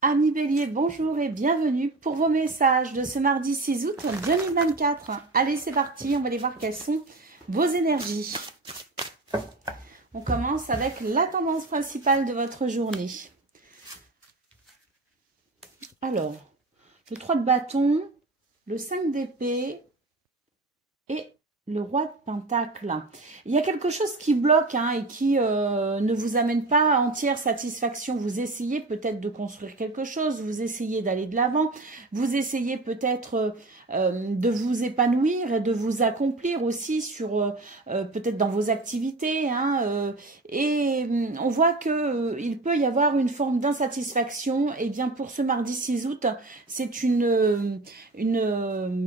Amis Bélier, bonjour et bienvenue pour vos messages de ce mardi 6 août 2024. Allez, c'est parti, on va aller voir quelles sont vos énergies. On commence avec la tendance principale de votre journée. Alors, le 3 de bâton, le 5 d'épée et le roi de pentacle. Il y a quelque chose qui bloque et qui ne vous amène pas à entière satisfaction. Vous essayez peut-être de construire quelque chose, vous essayez d'aller de l'avant, vous essayez peut-être de vous épanouir et de vous accomplir aussi sur peut-être dans vos activités. On voit que il peut y avoir une forme d'insatisfaction. Et bien pour ce mardi 6 août, c'est une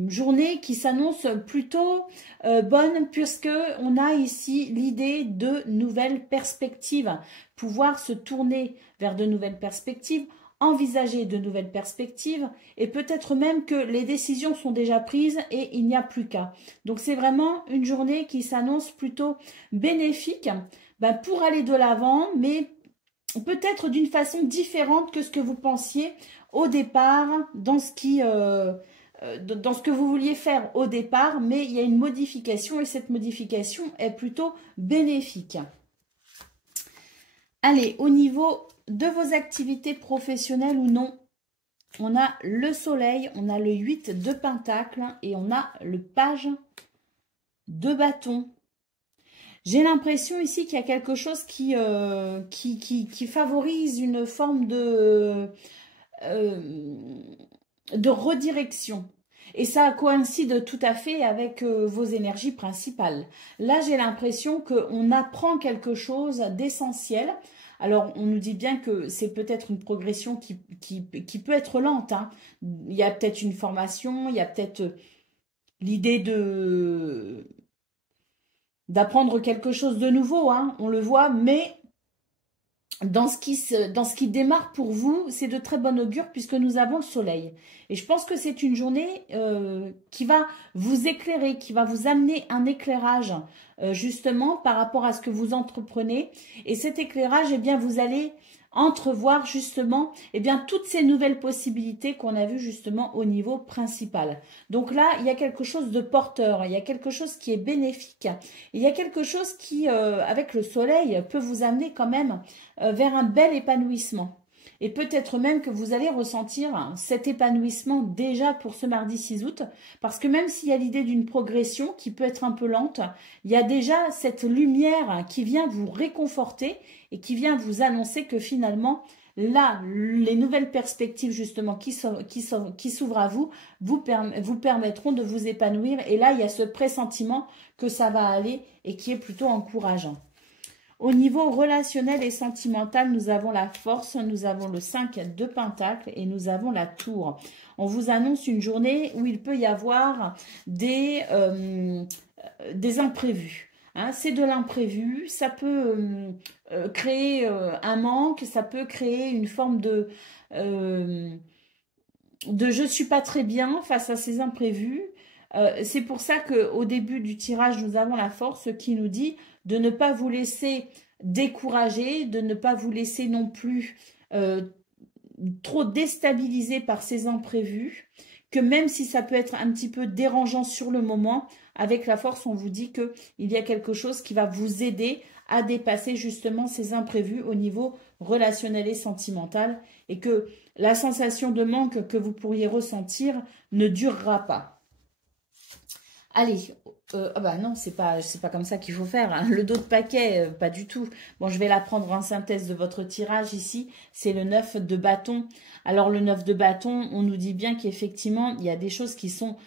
journée qui s'annonce plutôt bonne, puisque on a ici l'idée de nouvelles perspectives, pouvoir se tourner vers de nouvelles perspectives, envisager de nouvelles perspectives, et peut-être même que les décisions sont déjà prises et il n'y a plus qu'à. Donc c'est vraiment une journée qui s'annonce plutôt bénéfique pour aller de l'avant, mais peut-être d'une façon différente que ce que vous pensiez au départ dans ce que vous vouliez faire au départ, mais il y a une modification et cette modification est plutôt bénéfique. Allez, au niveau de vos activités professionnelles ou non, on a le soleil, on a le 8 de pentacle et on a le page de bâton. J'ai l'impression ici qu'il y a quelque chose qui favorise une forme de redirection. Et ça coïncide tout à fait avec vos énergies principales. Là, j'ai l'impression qu'on apprend quelque chose d'essentiel. Alors, on nous dit bien que c'est peut-être une progression qui peut être lente. Il y a peut-être une formation, il y a peut-être l'idée d'apprendre quelque chose de nouveau, on le voit, mais dans ce qui démarre pour vous, c'est de très bon augure puisque nous avons le soleil. Et je pense que c'est une journée qui va vous éclairer, qui va vous amener un éclairage justement par rapport à ce que vous entreprenez. Et cet éclairage, eh bien, vous allez entrevoir justement toutes ces nouvelles possibilités qu'on a vues justement au niveau principal. Donc là, il y a quelque chose de porteur, il y a quelque chose qui est bénéfique. Il y a quelque chose qui, avec le soleil, peut vous amener quand même vers un bel épanouissement. Et peut-être même que vous allez ressentir cet épanouissement déjà pour ce mardi 6 août, parce que même s'il y a l'idée d'une progression qui peut être un peu lente, il y a déjà cette lumière qui vient vous réconforter et qui vient vous annoncer que finalement, là, les nouvelles perspectives justement qui s'ouvrent à vous, vous permettront de vous épanouir. Et là, il y a ce pressentiment que ça va aller et qui est plutôt encourageant. Au niveau relationnel et sentimental, nous avons la force, nous avons le 5 de pentacle et nous avons la tour. On vous annonce une journée où il peut y avoir des imprévus. C'est de l'imprévu, ça peut créer un manque, ça peut créer une forme de je suis pas très bien face à ces imprévus. C'est pour ça qu'au début du tirage, nous avons la force qui nous dit de ne pas vous laisser décourager, de ne pas vous laisser non plus trop déstabiliser par ces imprévus, que même si ça peut être un petit peu dérangeant sur le moment, avec la force, on vous dit qu'il y a quelque chose qui va vous aider à dépasser justement ces imprévus au niveau relationnel et sentimental, et que la sensation de manque que vous pourriez ressentir ne durera pas. Allez, non, c'est pas comme ça qu'il faut faire. Le dos de paquet, pas du tout. Bon, je vais la prendre en synthèse de votre tirage ici. C'est le 9 de bâton. Alors, le 9 de bâton, on nous dit bien qu'effectivement, il y a des choses qui sont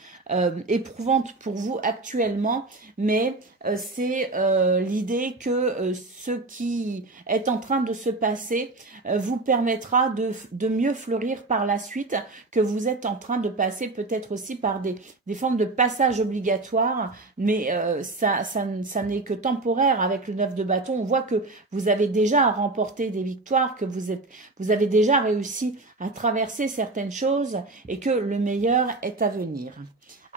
éprouvantes pour vous actuellement, mais c'est l'idée que ce qui est en train de se passer vous permettra de mieux fleurir par la suite, que vous êtes en train de passer peut-être aussi par des formes de passage obligatoire, mais ça n'est que temporaire. Avec le 9 de bâton, on voit que vous avez déjà remporté des victoires, que vous avez déjà réussi à traverser certaines choses et que le meilleur est à venir.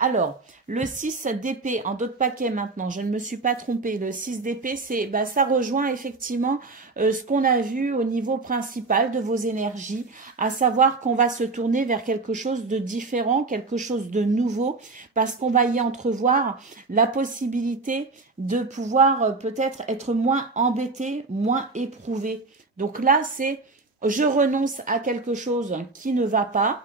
Alors, le 6 d'épée, en d'autres paquets maintenant, je ne me suis pas trompée. Le 6 d'épée, c'est, ça rejoint effectivement ce qu'on a vu au niveau principal de vos énergies, à savoir qu'on va se tourner vers quelque chose de différent, quelque chose de nouveau, parce qu'on va y entrevoir la possibilité de pouvoir peut-être être moins embêté, moins éprouvé. Donc là, c'est je renonce à quelque chose qui ne va pas.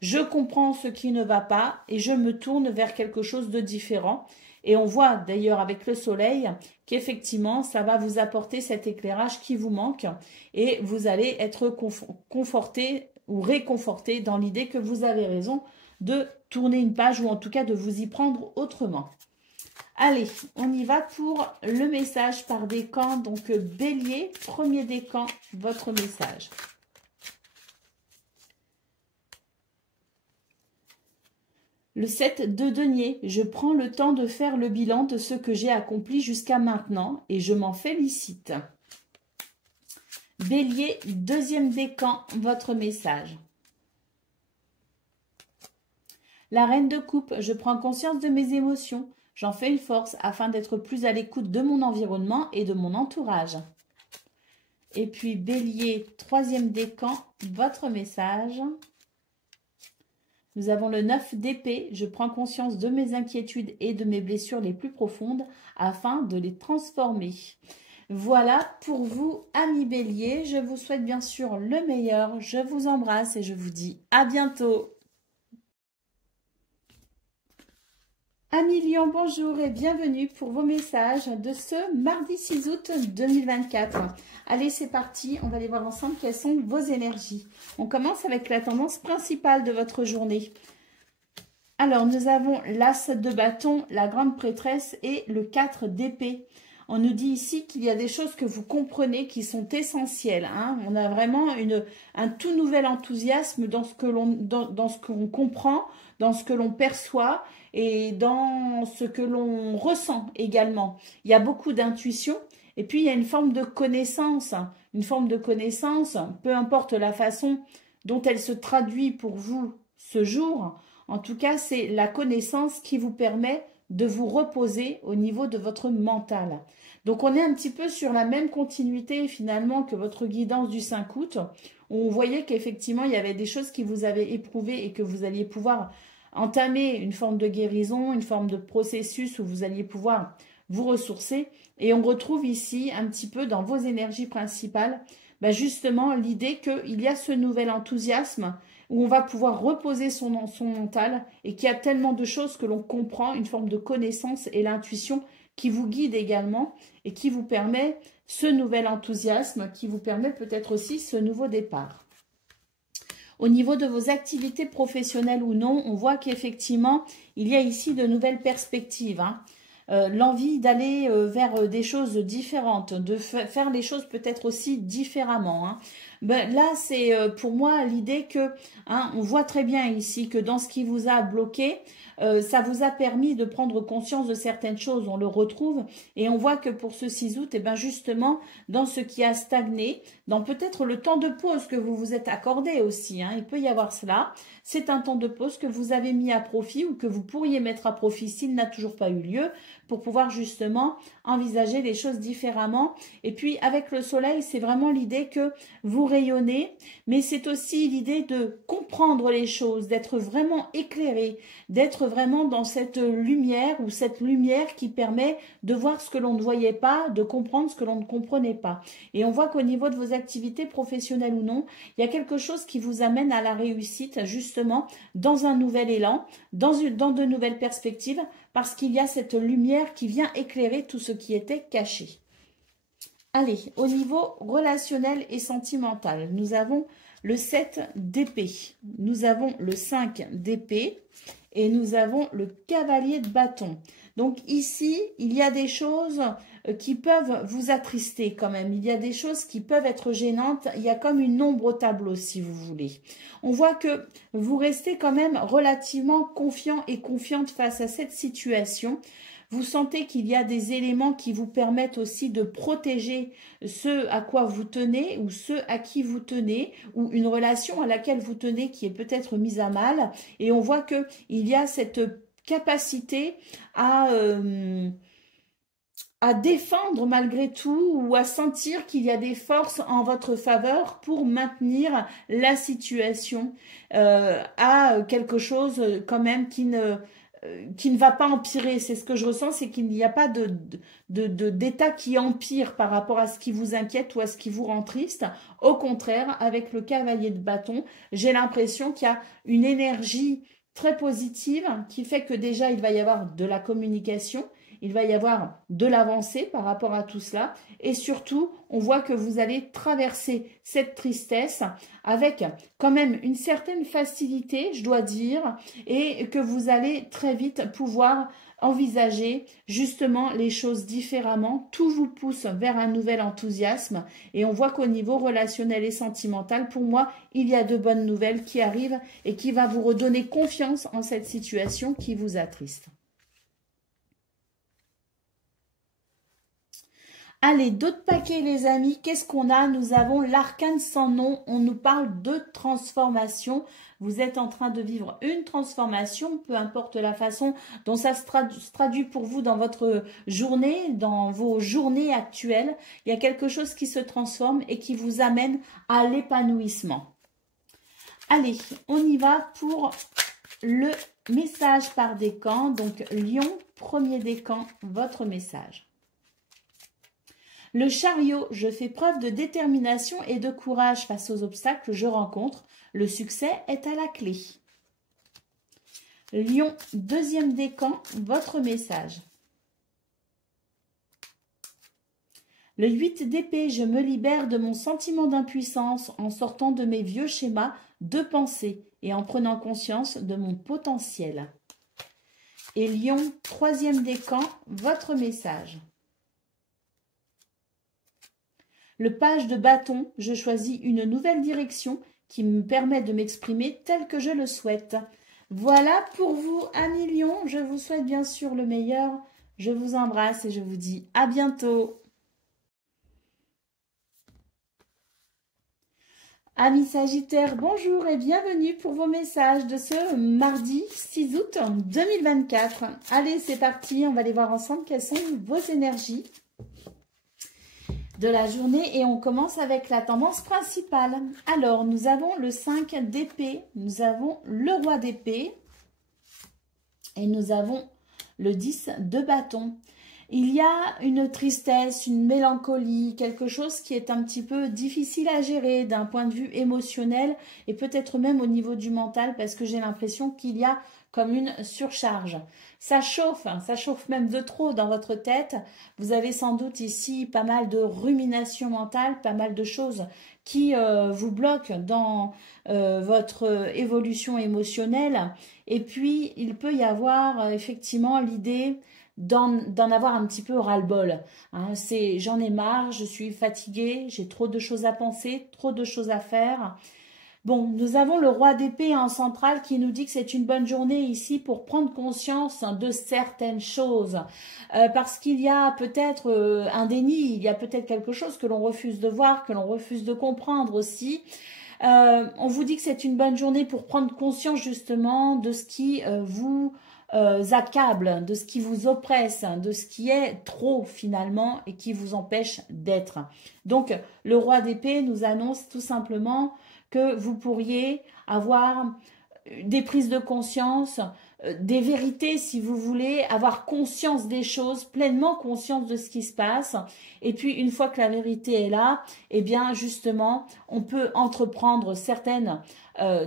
Je comprends ce qui ne va pas et je me tourne vers quelque chose de différent. Et on voit d'ailleurs avec le soleil qu'effectivement, ça va vous apporter cet éclairage qui vous manque et vous allez être conforté ou réconforté dans l'idée que vous avez raison de tourner une page ou en tout cas de vous y prendre autrement. Allez, on y va pour le message par décan. Donc, Bélier, premier décan, votre message. Le 7 de denier, je prends le temps de faire le bilan de ce que j'ai accompli jusqu'à maintenant et je m'en félicite. Bélier, deuxième décan, votre message. La reine de coupe, je prends conscience de mes émotions. J'en fais une force afin d'être plus à l'écoute de mon environnement et de mon entourage. Et puis Bélier, troisième décan, votre message. Nous avons le 9 d'épée. Je prends conscience de mes inquiétudes et de mes blessures les plus profondes afin de les transformer. Voilà pour vous, amis Bélier. Je vous souhaite bien sûr le meilleur. Je vous embrasse et je vous dis à bientôt. Amis Lion, bonjour et bienvenue pour vos messages de ce mardi 6 août 2024. Allez, c'est parti, on va aller voir ensemble quelles sont vos énergies. On commence avec la tendance principale de votre journée. Alors, nous avons l'As de bâton, la grande prêtresse et le 4 d'épée. On nous dit ici qu'il y a des choses que vous comprenez qui sont essentielles. Hein. On a vraiment un tout nouvel enthousiasme dans ce que l'on comprend, dans ce que l'on perçoit et dans ce que l'on ressent également. Il y a beaucoup d'intuition et puis il y a une forme de connaissance. Une forme de connaissance, peu importe la façon dont elle se traduit pour vous ce jour. En tout cas, c'est la connaissance qui vous permet de vous reposer au niveau de votre mental. Donc, on est un petit peu sur la même continuité finalement que votre guidance du 5 août, où on voyait qu'effectivement, il y avait des choses qui vous avaient éprouvé et que vous alliez pouvoir entamer une forme de guérison, une forme de processus où vous alliez pouvoir vous ressourcer. Et on retrouve ici un petit peu dans vos énergies principales, justement l'idée qu'il y a ce nouvel enthousiasme où on va pouvoir reposer son mental et qu'il y a tellement de choses que l'on comprend, une forme de connaissance et l'intuition qui vous guide également et qui vous permet ce nouvel enthousiasme, qui vous permet peut-être aussi ce nouveau départ. Au niveau de vos activités professionnelles ou non, on voit qu'effectivement, il y a ici de nouvelles perspectives. Hein. L'envie d'aller vers des choses différentes, de faire les choses peut-être aussi différemment. Hein. Là, c'est pour moi l'idée que, on voit très bien ici que dans ce qui vous a bloqué, ça vous a permis de prendre conscience de certaines choses, on le retrouve, et on voit que pour ce 6 août, justement, dans ce qui a stagné, dans peut-être le temps de pause que vous vous êtes accordé aussi, il peut y avoir cela, c'est un temps de pause que vous avez mis à profit ou que vous pourriez mettre à profit s'il n'a toujours pas eu lieu, pour pouvoir justement envisager les choses différemment. Et puis avec le soleil, c'est vraiment l'idée que vous rayonnez, mais c'est aussi l'idée de comprendre les choses, d'être vraiment éclairé, d'être vraiment dans cette lumière ou cette lumière qui permet de voir ce que l'on ne voyait pas, de comprendre ce que l'on ne comprenait pas. Et on voit qu'au niveau de vos activités professionnelles ou non, il y a quelque chose qui vous amène à la réussite justement dans un nouvel élan, dans de nouvelles perspectives, parce qu'il y a cette lumière qui vient éclairer tout ce qui était caché. Allez, au niveau relationnel et sentimental, nous avons le 7 d'épée, nous avons le 5 d'épée et nous avons le cavalier de bâton. Donc ici, il y a des choses qui peuvent vous attrister quand même. Il y a des choses qui peuvent être gênantes. Il y a comme une ombre au tableau, si vous voulez. On voit que vous restez quand même relativement confiant et confiante face à cette situation. Vous sentez qu'il y a des éléments qui vous permettent aussi de protéger ce à quoi vous tenez ou ce à qui vous tenez ou une relation à laquelle vous tenez qui est peut-être mise à mal. Et on voit qu'il y a cette capacité à défendre malgré tout ou à sentir qu'il y a des forces en votre faveur pour maintenir la situation à quelque chose quand même qui ne va pas empirer. C'est ce que je ressens, c'est qu'il n'y a pas d'état qui empire par rapport à ce qui vous inquiète ou à ce qui vous rend triste. Au contraire, avec le cavalier de bâton, j'ai l'impression qu'il y a une énergie très positive qui fait que déjà il va y avoir de la communication, il va y avoir de l'avancée par rapport à tout cela et surtout on voit que vous allez traverser cette tristesse avec quand même une certaine facilité, je dois dire, et que vous allez très vite pouvoir envisager justement les choses différemment. Tout vous pousse vers un nouvel enthousiasme et on voit qu'au niveau relationnel et sentimental, pour moi, il y a de bonnes nouvelles qui arrivent et qui va vous redonner confiance en cette situation qui vous attriste. Allez, d'autres paquets les amis, qu'est-ce qu'on a? Nous avons l'arcane sans nom, on nous parle de transformation. Vous êtes en train de vivre une transformation, peu importe la façon dont ça se traduit pour vous dans votre journée, dans vos journées actuelles. Il y a quelque chose qui se transforme et qui vous amène à l'épanouissement. Allez, on y va pour le message par décan. Donc, Lion, premier décan, votre message. Le chariot, je fais preuve de détermination et de courage face aux obstacles que je rencontre. Le succès est à la clé. Lion, deuxième décan, votre message. Le 8 d'épée, je me libère de mon sentiment d'impuissance en sortant de mes vieux schémas de pensée et en prenant conscience de mon potentiel. Et Lion, troisième décan, votre message. Le page de bâton, je choisis une nouvelle direction qui me permet de m'exprimer tel que je le souhaite. Voilà pour vous, amis Lion. Je vous souhaite bien sûr le meilleur. Je vous embrasse et je vous dis à bientôt. Amis Sagittaires, bonjour et bienvenue pour vos messages de ce mardi 6 août 2024. Allez, c'est parti, on va aller voir ensemble quelles sont vos énergies de la journée et on commence avec la tendance principale. Alors, nous avons le 5 d'épée, nous avons le roi d'épée et nous avons le 10 de bâton. Il y a une tristesse, une mélancolie, quelque chose qui est un petit peu difficile à gérer d'un point de vue émotionnel et peut-être même au niveau du mental parce que j'ai l'impression qu'il y a comme une surcharge. Ça chauffe même de trop dans votre tête. Vous avez sans doute ici pas mal de rumination mentale, pas mal de choses qui vous bloquent dans votre évolution émotionnelle. Et puis, il peut y avoir effectivement l'idée d'en avoir un petit peu ras-le-bol. Hein, j'en ai marre, je suis fatiguée, j'ai trop de choses à penser, trop de choses à faire. Bon, nous avons le roi d'épée en centrale qui nous dit que c'est une bonne journée ici pour prendre conscience de certaines choses. Parce qu'il y a peut-être un déni, il y a peut-être quelque chose que l'on refuse de voir, que l'on refuse de comprendre aussi. On vous dit que c'est une bonne journée pour prendre conscience justement de ce qui vous accable, de ce qui vous oppresse, de ce qui est trop finalement et qui vous empêche d'être. Donc, le roi d'épée nous annonce tout simplement que vous pourriez avoir des prises de conscience, des vérités si vous voulez, avoir conscience des choses, pleinement conscience de ce qui se passe. Et puis une fois que la vérité est là, eh bien justement, on peut entreprendre certaines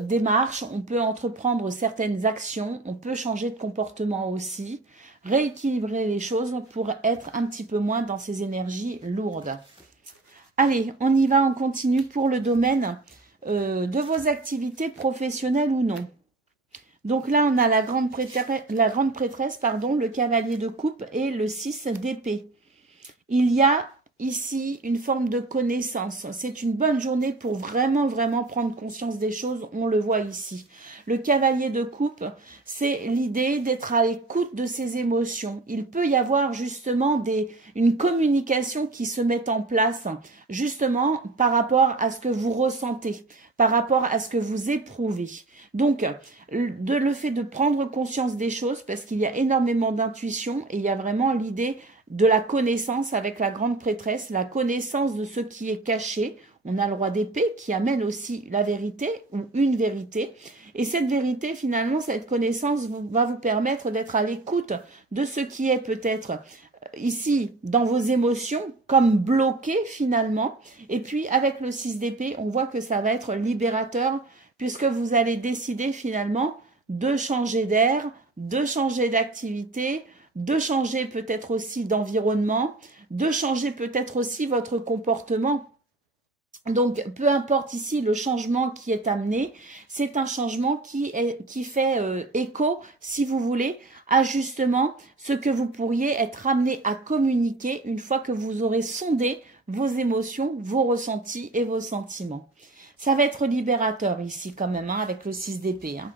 démarches, on peut entreprendre certaines actions, on peut changer de comportement aussi, rééquilibrer les choses pour être un petit peu moins dans ces énergies lourdes. Allez, on y va, on continue pour le domaine de vos activités professionnelles ou non. Donc là, on a la grande prêtresse, le cavalier de coupe et le 6 d'épée. Il y a ici une forme de connaissance. C'est une bonne journée pour vraiment prendre conscience des choses. On le voit ici. Le cavalier de coupe, c'est l'idée d'être à l'écoute de ses émotions. Il peut y avoir justement une communication qui se met en place justement par rapport à ce que vous ressentez. par rapport à ce que vous éprouvez. Donc, le fait de prendre conscience des choses, parce qu'il y a énormément d'intuition et il y a vraiment l'idée de la connaissance avec la grande prêtresse, la connaissance de ce qui est caché. On a le roi d'épée qui amène aussi la vérité ou une vérité. Et cette vérité, finalement, cette connaissance va vous permettre d'être à l'écoute de ce qui est peut-être ici dans vos émotions comme bloqué finalement. Et puis avec le 6 d'épée, on voit que ça va être libérateur puisque vous allez décider finalement de changer d'air, de changer d'activité, de changer peut-être aussi d'environnement, de changer peut-être aussi votre comportement. Donc, peu importe ici le changement qui est amené, c'est un changement qui fait écho, si vous voulez, à justement ce que vous pourriez être amené à communiquer une fois que vous aurez sondé vos émotions, vos ressentis et vos sentiments. Ça va être libérateur ici quand même, hein, avec le 6 d'épée. Hein.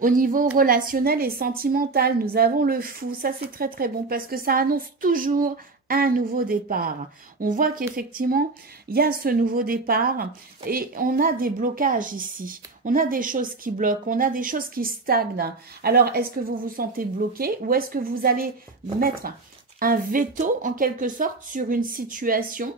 Au niveau relationnel et sentimental, nous avons le fou. Ça, c'est très très bon parce que ça annonce toujours un nouveau départ. On voit qu'effectivement, il y a ce nouveau départ et on a des blocages ici. On a des choses qui bloquent, on a des choses qui stagnent. Alors, est-ce que vous vous sentez bloqué ou est-ce que vous allez mettre un veto en quelque sorte sur une situation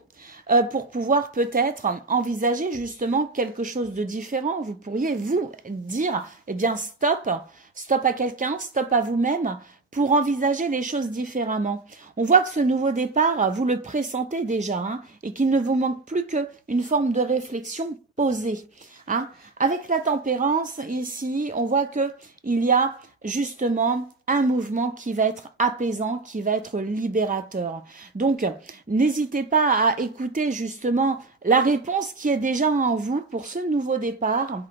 pour pouvoir peut-être envisager justement quelque chose de différent? Vous pourriez vous dire, eh bien stop, stop à quelqu'un, stop à vous-même, pour envisager les choses différemment. On voit que ce nouveau départ, vous le pressentez déjà, hein, et qu'il ne vous manque plus qu'une forme de réflexion posée. Hein. Avec la tempérance, ici, on voit qu'il y a justement un mouvement qui va être apaisant, qui va être libérateur. Donc, n'hésitez pas à écouter justement la réponse qui est déjà en vous pour ce nouveau départ.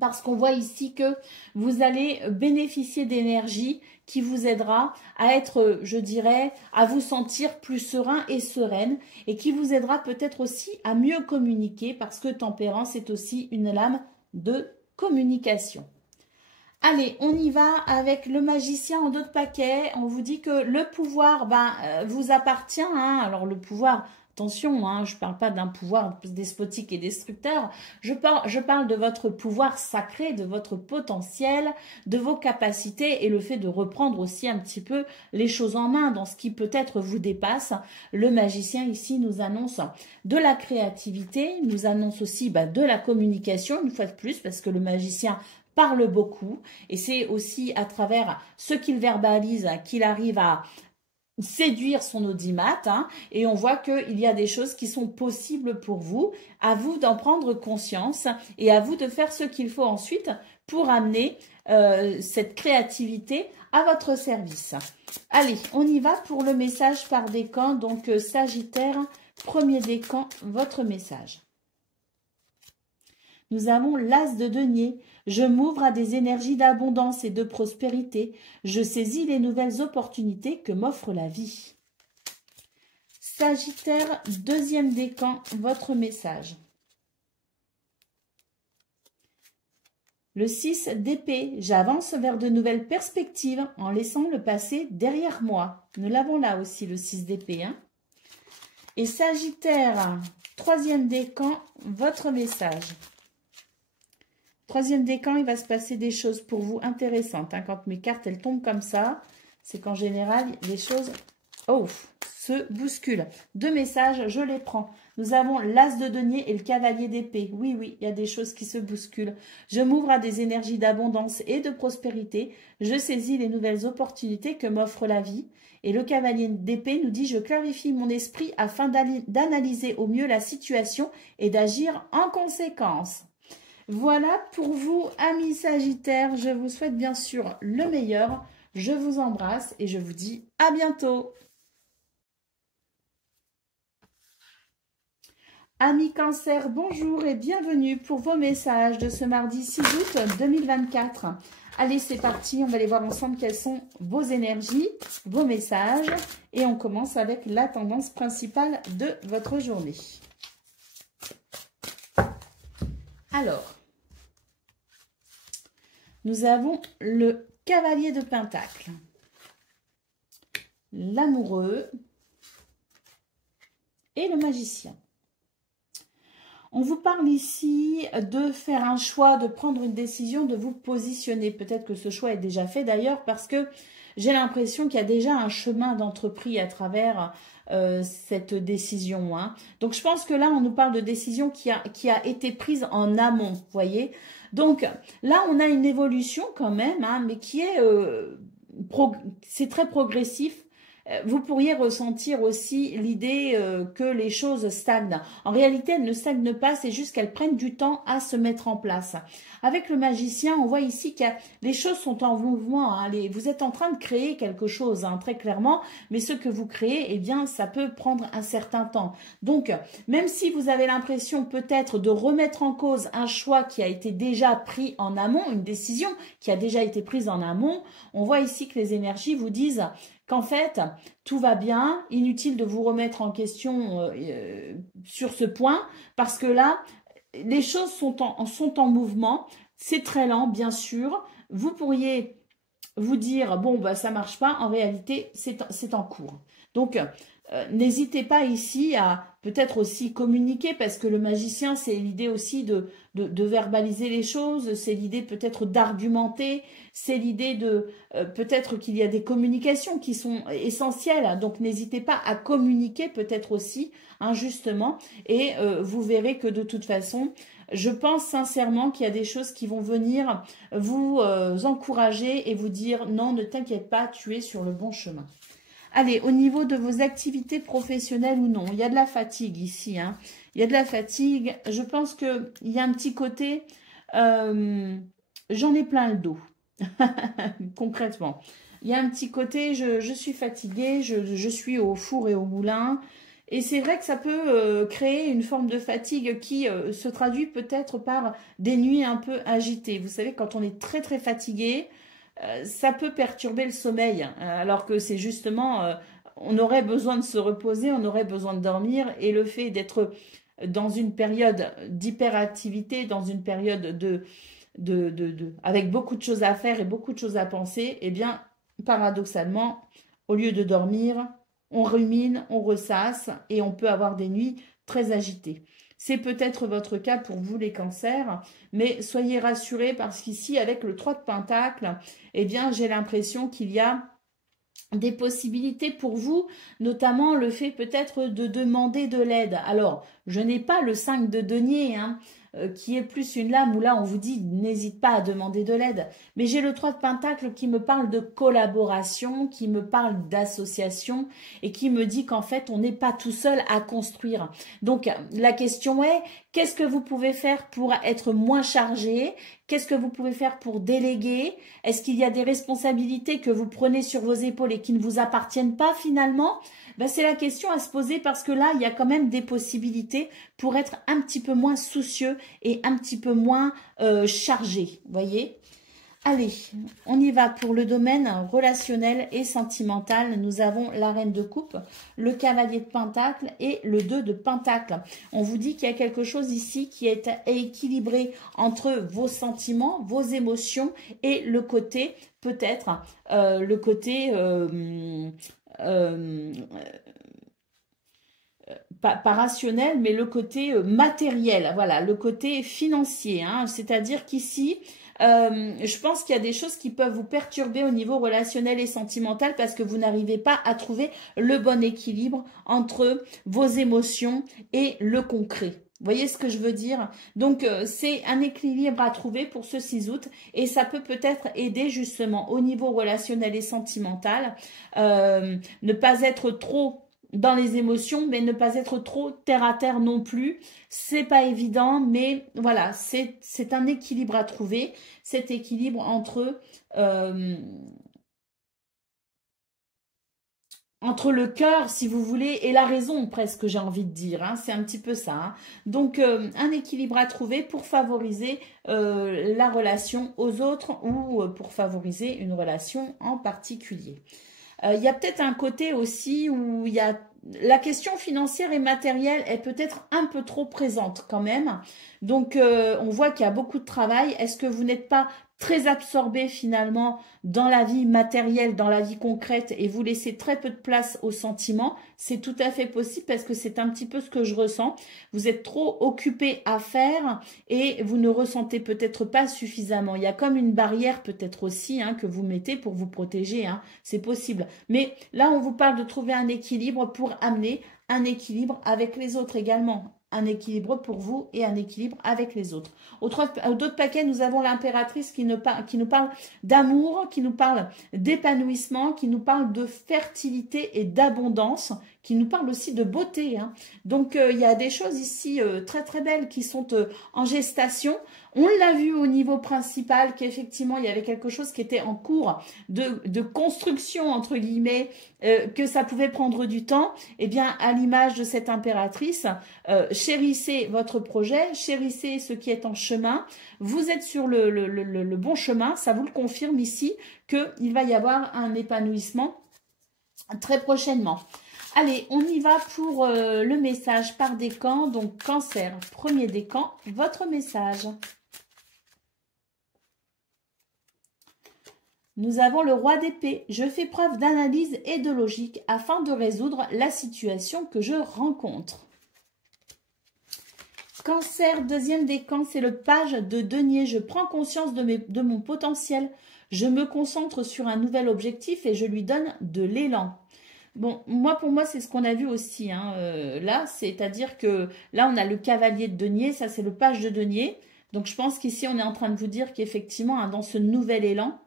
Parce qu'on voit ici que vous allez bénéficier d'énergie qui vous aidera à être, je dirais, à vous sentir plus serein et sereine et qui vous aidera peut-être aussi à mieux communiquer parce que tempérance est aussi une lame de communication. Allez, on y va avec le magicien en dos de paquet. On vous dit que le pouvoir vous appartient. Hein. Alors le pouvoir, attention, hein, je ne parle pas d'un pouvoir despotique et destructeur. Je parle de votre pouvoir sacré, de votre potentiel, de vos capacités et le fait de reprendre aussi un petit peu les choses en main dans ce qui peut-être vous dépasse. Le magicien ici nous annonce de la créativité, nous annonce aussi de la communication, une fois de plus, parce que le magicien parle beaucoup et c'est aussi à travers ce qu'il verbalise qu'il arrive à séduire son audimat hein, et on voit qu'il y a des choses qui sont possibles pour vous, à vous d'en prendre conscience et à vous de faire ce qu'il faut ensuite pour amener cette créativité à votre service. Allez, on y va pour le message par décan, donc Sagittaire, premier décan, votre message. Nous avons l'as de denier. Je m'ouvre à des énergies d'abondance et de prospérité. Je saisis les nouvelles opportunités que m'offre la vie. Sagittaire, deuxième décan, votre message. Le 6 d'épée. J'avance vers de nouvelles perspectives en laissant le passé derrière moi. Nous l'avons là aussi, le 6 d'épée. Hein. Et Sagittaire, troisième décan, votre message. Troisième décan, il va se passer des choses pour vous intéressantes. Hein. Quand mes cartes, elles tombent comme ça, c'est qu'en général, les choses se bousculent. Deux messages, je les prends. Nous avons l'as de denier et le cavalier d'épée. Oui, oui, il y a des choses qui se bousculent. Je m'ouvre à des énergies d'abondance et de prospérité. Je saisis les nouvelles opportunités que m'offre la vie. Et le cavalier d'épée nous dit « Je clarifie mon esprit afin d'analyser au mieux la situation et d'agir en conséquence. » Voilà pour vous, amis Sagittaires. Je vous souhaite bien sûr le meilleur. Je vous embrasse et je vous dis à bientôt. Amis Cancer, bonjour et bienvenue pour vos messages de ce mardi 6 août 2024. Allez, c'est parti. On va aller voir ensemble quelles sont vos énergies, vos messages. Et on commence avec la tendance principale de votre journée. Alors, nous avons le cavalier de Pentacle, l'amoureux et le magicien. On vous parle ici de faire un choix, de prendre une décision, de vous positionner. Peut-être que ce choix est déjà fait d'ailleurs parce que j'ai l'impression qu'il y a déjà un chemin d'entrepris à travers cette décision. Hein. Donc je pense que là, on nous parle de décision qui a été prise en amont, vous voyez. Donc là, on a une évolution quand même, hein, mais qui est, c'est très progressif. Vous pourriez ressentir aussi l'idée que les choses stagnent. En réalité, elles ne stagnent pas, c'est juste qu'elles prennent du temps à se mettre en place. Avec le magicien, on voit ici que les choses sont en mouvement. Hein. Vous êtes en train de créer quelque chose, hein, très clairement, mais ce que vous créez, eh bien, ça peut prendre un certain temps. Donc, même si vous avez l'impression peut-être de remettre en cause un choix qui a été déjà pris en amont, une décision qui a déjà été prise en amont, on voit ici que les énergies vous disent qu'en fait, tout va bien, inutile de vous remettre en question sur ce point, parce que là, les choses sont en mouvement, c'est très lent, bien sûr. Vous pourriez vous dire, bon, bah, ça marche pas, en réalité, c'est en cours. Donc, n'hésitez pas ici à peut-être aussi communiquer, parce que le magicien, c'est l'idée aussi de verbaliser les choses, c'est l'idée peut-être d'argumenter, c'est l'idée de peut-être qu'il y a des communications qui sont essentielles, donc n'hésitez pas à communiquer peut-être aussi, hein, justement, et vous verrez que de toute façon, je pense sincèrement qu'il y a des choses qui vont venir vous encourager et vous dire non, ne t'inquiète pas, tu es sur le bon chemin. Allez, au niveau de vos activités professionnelles ou non, il y a de la fatigue ici. Hein. Il y a de la fatigue. Je pense qu'il y a un petit côté, j'en ai plein le dos, concrètement. Il y a un petit côté, je suis fatiguée, je suis au four et au moulin. Et c'est vrai que ça peut créer une forme de fatigue qui se traduit peut-être par des nuits un peu agitées. Vous savez, quand on est très très fatigué, ça peut perturber le sommeil, alors que c'est justement, on aurait besoin de se reposer, on aurait besoin de dormir, et le fait d'être dans une période d'hyperactivité, dans une période avec beaucoup de choses à faire et beaucoup de choses à penser, eh bien, paradoxalement, au lieu de dormir, on rumine, on ressasse, et on peut avoir des nuits très agitées. C'est peut-être votre cas pour vous les cancers, mais soyez rassurés parce qu'ici, avec le 3 de Pentacle, eh bien, j'ai l'impression qu'il y a des possibilités pour vous, notamment le fait peut-être de demander de l'aide. Alors, je n'ai pas le 5 de denier, hein, qui est plus une lame où là on vous dit n'hésite pas à demander de l'aide. Mais j'ai le 3 de Pentacle qui me parle de collaboration, qui me parle d'association et qui me dit qu'en fait on n'est pas tout seul à construire. Donc la question est, qu'est-ce que vous pouvez faire pour être moins chargé? Qu'est-ce que vous pouvez faire pour déléguer? Est-ce qu'il y a des responsabilités que vous prenez sur vos épaules et qui ne vous appartiennent pas finalement? Ben, c'est la question à se poser parce que là, il y a quand même des possibilités pour être un petit peu moins soucieux et un petit peu moins chargé, voyez? Allez, on y va pour le domaine relationnel et sentimental. Nous avons la reine de coupe, le cavalier de pentacle et le 2 de pentacle. On vous dit qu'il y a quelque chose ici qui est équilibré entre vos sentiments, vos émotions et le côté, peut-être, le côté... pas rationnel, mais le côté matériel, voilà, le côté financier. Hein, c'est-à-dire qu'ici, je pense qu'il y a des choses qui peuvent vous perturber au niveau relationnel et sentimental parce que vous n'arrivez pas à trouver le bon équilibre entre vos émotions et le concret. Vous voyez ce que je veux dire? Donc, c'est un équilibre à trouver pour ce 6 août et ça peut peut-être aider justement au niveau relationnel et sentimental, ne pas être trop dans les émotions, mais ne pas être trop terre à terre non plus. C'est pas évident, mais voilà, c'est un équilibre à trouver. Cet équilibre entre le cœur, si vous voulez, et la raison, presque, j'ai envie de dire. Hein, c'est un petit peu ça. Hein. Donc, un équilibre à trouver pour favoriser la relation aux autres ou pour favoriser une relation en particulier. Il y a peut-être un côté aussi où il y a la question financière et matérielle est peut-être un peu trop présente quand même. Donc, on voit qu'il y a beaucoup de travail. Est-ce que vous n'êtes pas très absorbé finalement dans la vie matérielle, dans la vie concrète et vous laissez très peu de place aux sentiments, c'est tout à fait possible parce que c'est un petit peu ce que je ressens. Vous êtes trop occupé à faire et vous ne ressentez peut-être pas suffisamment. Il y a comme une barrière peut-être aussi que vous mettez pour vous protéger, c'est possible. Mais là, on vous parle de trouver un équilibre pour amener un équilibre avec les autres également. Un équilibre pour vous et un équilibre avec les autres. D'autres paquets, nous avons l'impératrice qui nous parle d'amour, qui nous parle d'épanouissement, qui nous parle de fertilité et d'abondance, qui nous parle aussi de beauté. Donc, il y a des choses ici très très belles qui sont en gestation. On l'a vu au niveau principal qu'effectivement, il y avait quelque chose qui était en cours de construction, entre guillemets, que ça pouvait prendre du temps. Eh bien, à l'image de cette impératrice, chérissez votre projet, chérissez ce qui est en chemin. Vous êtes sur le bon chemin, ça vous le confirme ici, qu'il va y avoir un épanouissement très prochainement. Allez, on y va pour le message par décan. Donc, Cancer, premier décan, votre message. Nous avons le roi d'épée. Je fais preuve d'analyse et de logique afin de résoudre la situation que je rencontre. Cancer, deuxième décan, c'est le page de denier. Je prends conscience de mon potentiel. Je me concentre sur un nouvel objectif et je lui donne de l'élan. Bon, pour moi, c'est ce qu'on a vu aussi là, c'est-à-dire que là, on a le cavalier de denier, ça c'est le page de denier. Donc, je pense qu'ici, on est en train de vous dire qu'effectivement, dans ce nouvel élan,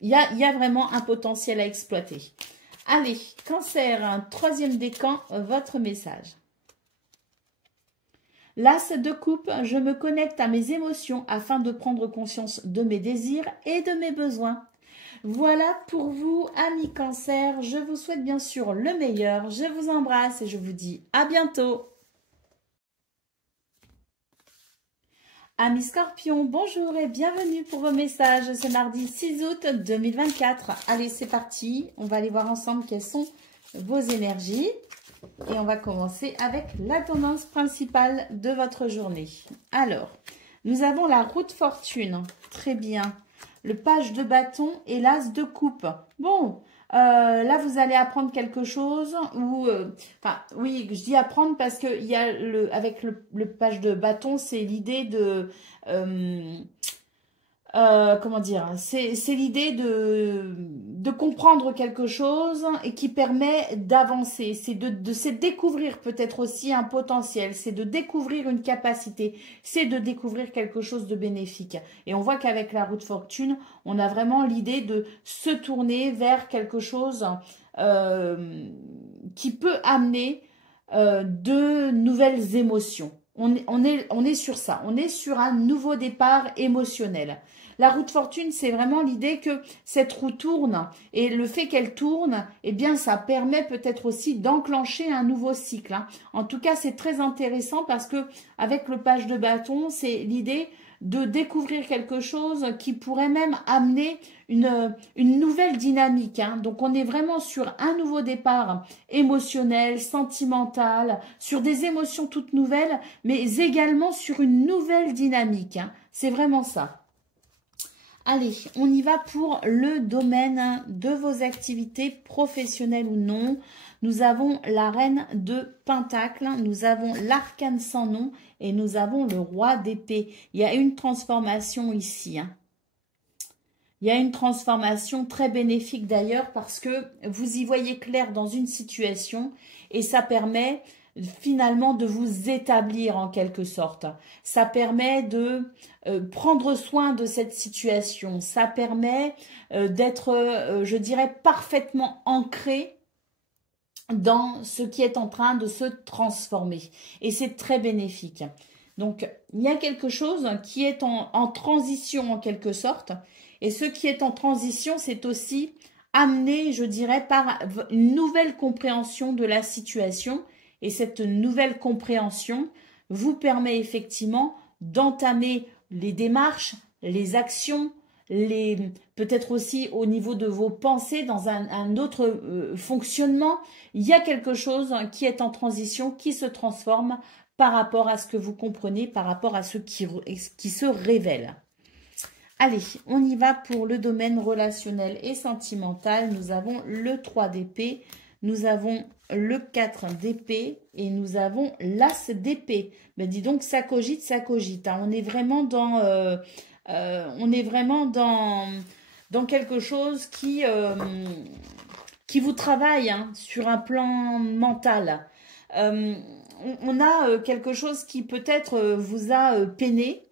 il y a vraiment un potentiel à exploiter. Allez, Cancer, un troisième décan, votre message. L'as de coupe, je me connecte à mes émotions afin de prendre conscience de mes désirs et de mes besoins. Voilà pour vous, amis Cancer. Je vous souhaite bien sûr le meilleur. Je vous embrasse et je vous dis à bientôt. Amis Scorpions, bonjour et bienvenue pour vos messages ce mardi 6 août 2024. Allez, c'est parti. On va aller voir ensemble quelles sont vos énergies. Et on va commencer avec la tendance principale de votre journée. Alors, nous avons la roue de fortune. Très bien. Le page de bâton et l'as de coupe. Bon, là, vous allez apprendre quelque chose. Oui, je dis apprendre parce que il y a avec le page de bâton, c'est l'idée de... comment dire, c'est l'idée de comprendre quelque chose et qui permet d'avancer, c'est de découvrir peut-être aussi un potentiel, c'est de découvrir une capacité, c'est de découvrir quelque chose de bénéfique. Et on voit qu'avec la roue de fortune, on a vraiment l'idée de se tourner vers quelque chose qui peut amener de nouvelles émotions. On est sur ça, on est sur un nouveau départ émotionnel. La roue de fortune, c'est vraiment l'idée que cette roue tourne et le fait qu'elle tourne, eh bien, ça permet peut-être aussi d'enclencher un nouveau cycle. En tout cas, c'est très intéressant parce que avec le page de bâton, c'est l'idée de découvrir quelque chose qui pourrait même amener une nouvelle dynamique. Donc, on est vraiment sur un nouveau départ émotionnel, sentimental, sur des émotions toutes nouvelles, mais également sur une nouvelle dynamique. C'est vraiment ça. Allez, on y va pour le domaine de vos activités professionnelles ou non. Nous avons la reine de Pentacle, nous avons l'arcane sans nom et nous avons le roi d'épée. Il y a une transformation ici. Il y a une transformation très bénéfique d'ailleurs parce que vous y voyez clair dans une situation et ça permet finalement de vous établir en quelque sorte. Ça permet de prendre soin de cette situation. Ça permet d'être, je dirais, parfaitement ancré dans ce qui est en train de se transformer. Et c'est très bénéfique. Donc, il y a quelque chose qui est en transition en quelque sorte. Et ce qui est en transition, c'est aussi amené, je dirais, par une nouvelle compréhension de la situation. Et cette nouvelle compréhension vous permet effectivement d'entamer les démarches, les actions, peut-être aussi au niveau de vos pensées, dans un autre fonctionnement. Il y a quelque chose qui est en transition, qui se transforme par rapport à ce que vous comprenez, par rapport à ce qui se révèle. Allez, on y va pour le domaine relationnel et sentimental. Nous avons le 3 d'épée, nous avons le 4 d'épée et nous avons l'as d'épée. Ben dis donc, ça cogite, ça cogite. Hein. On est vraiment dans quelque chose qui vous travaille hein, sur un plan mental. On a quelque chose qui peut-être vous a peiné.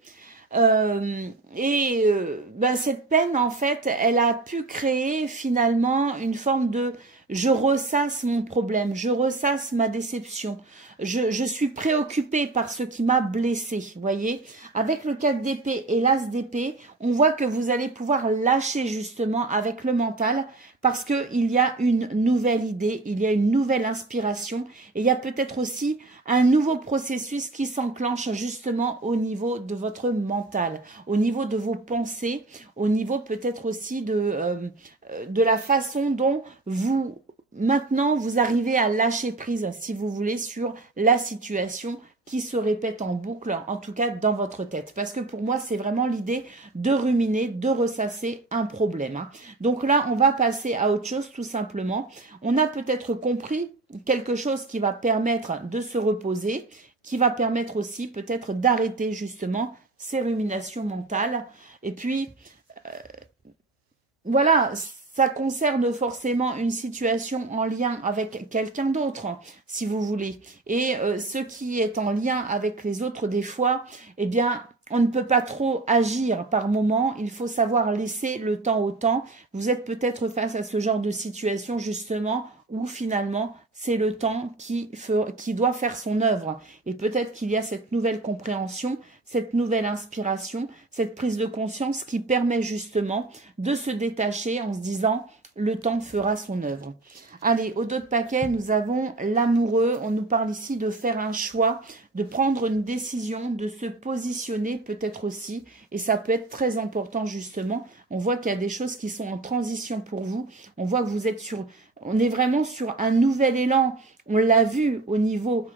Cette peine, en fait, elle a pu créer finalement une forme de je ressasse mon problème, je ressasse ma déception, je suis préoccupée par ce qui m'a blessée, voyez. Avec le 4 d'épée et l'as d'épée, on voit que vous allez pouvoir lâcher justement avec le mental parce qu'il y a une nouvelle idée, il y a une nouvelle inspiration et il y a peut-être aussi un nouveau processus qui s'enclenche justement au niveau de votre mental, au niveau de vos pensées, au niveau peut-être aussi de la façon dont maintenant vous arrivez à lâcher prise, si vous voulez, sur la situation qui se répète en boucle, en tout cas dans votre tête. Parce que pour moi, c'est vraiment l'idée de ruminer, de ressasser un problème. Hein. Donc là, on va passer à autre chose tout simplement. On a peut-être compris quelque chose qui va permettre de se reposer, qui va permettre aussi peut-être d'arrêter justement ces ruminations mentales. Et puis, voilà, ça concerne forcément une situation en lien avec quelqu'un d'autre, si vous voulez. Et ce qui est en lien avec les autres, des fois, eh bien, on ne peut pas trop agir par moment. Il faut savoir laisser le temps au temps. Vous êtes peut-être face à ce genre de situation, justement, où finalement, c'est le temps qui doit faire son œuvre. Et peut-être qu'il y a cette nouvelle compréhension, cette nouvelle inspiration, cette prise de conscience qui permet justement de se détacher en se disant « le temps fera son œuvre ». Allez, au dos de paquet, nous avons l'amoureux. On nous parle ici de faire un choix, de prendre une décision, de se positionner peut-être aussi. Et ça peut être très important justement. On voit qu'il y a des choses qui sont en transition pour vous. On voit que vous êtes on est vraiment sur un nouvel élan. On l'a vu au niveau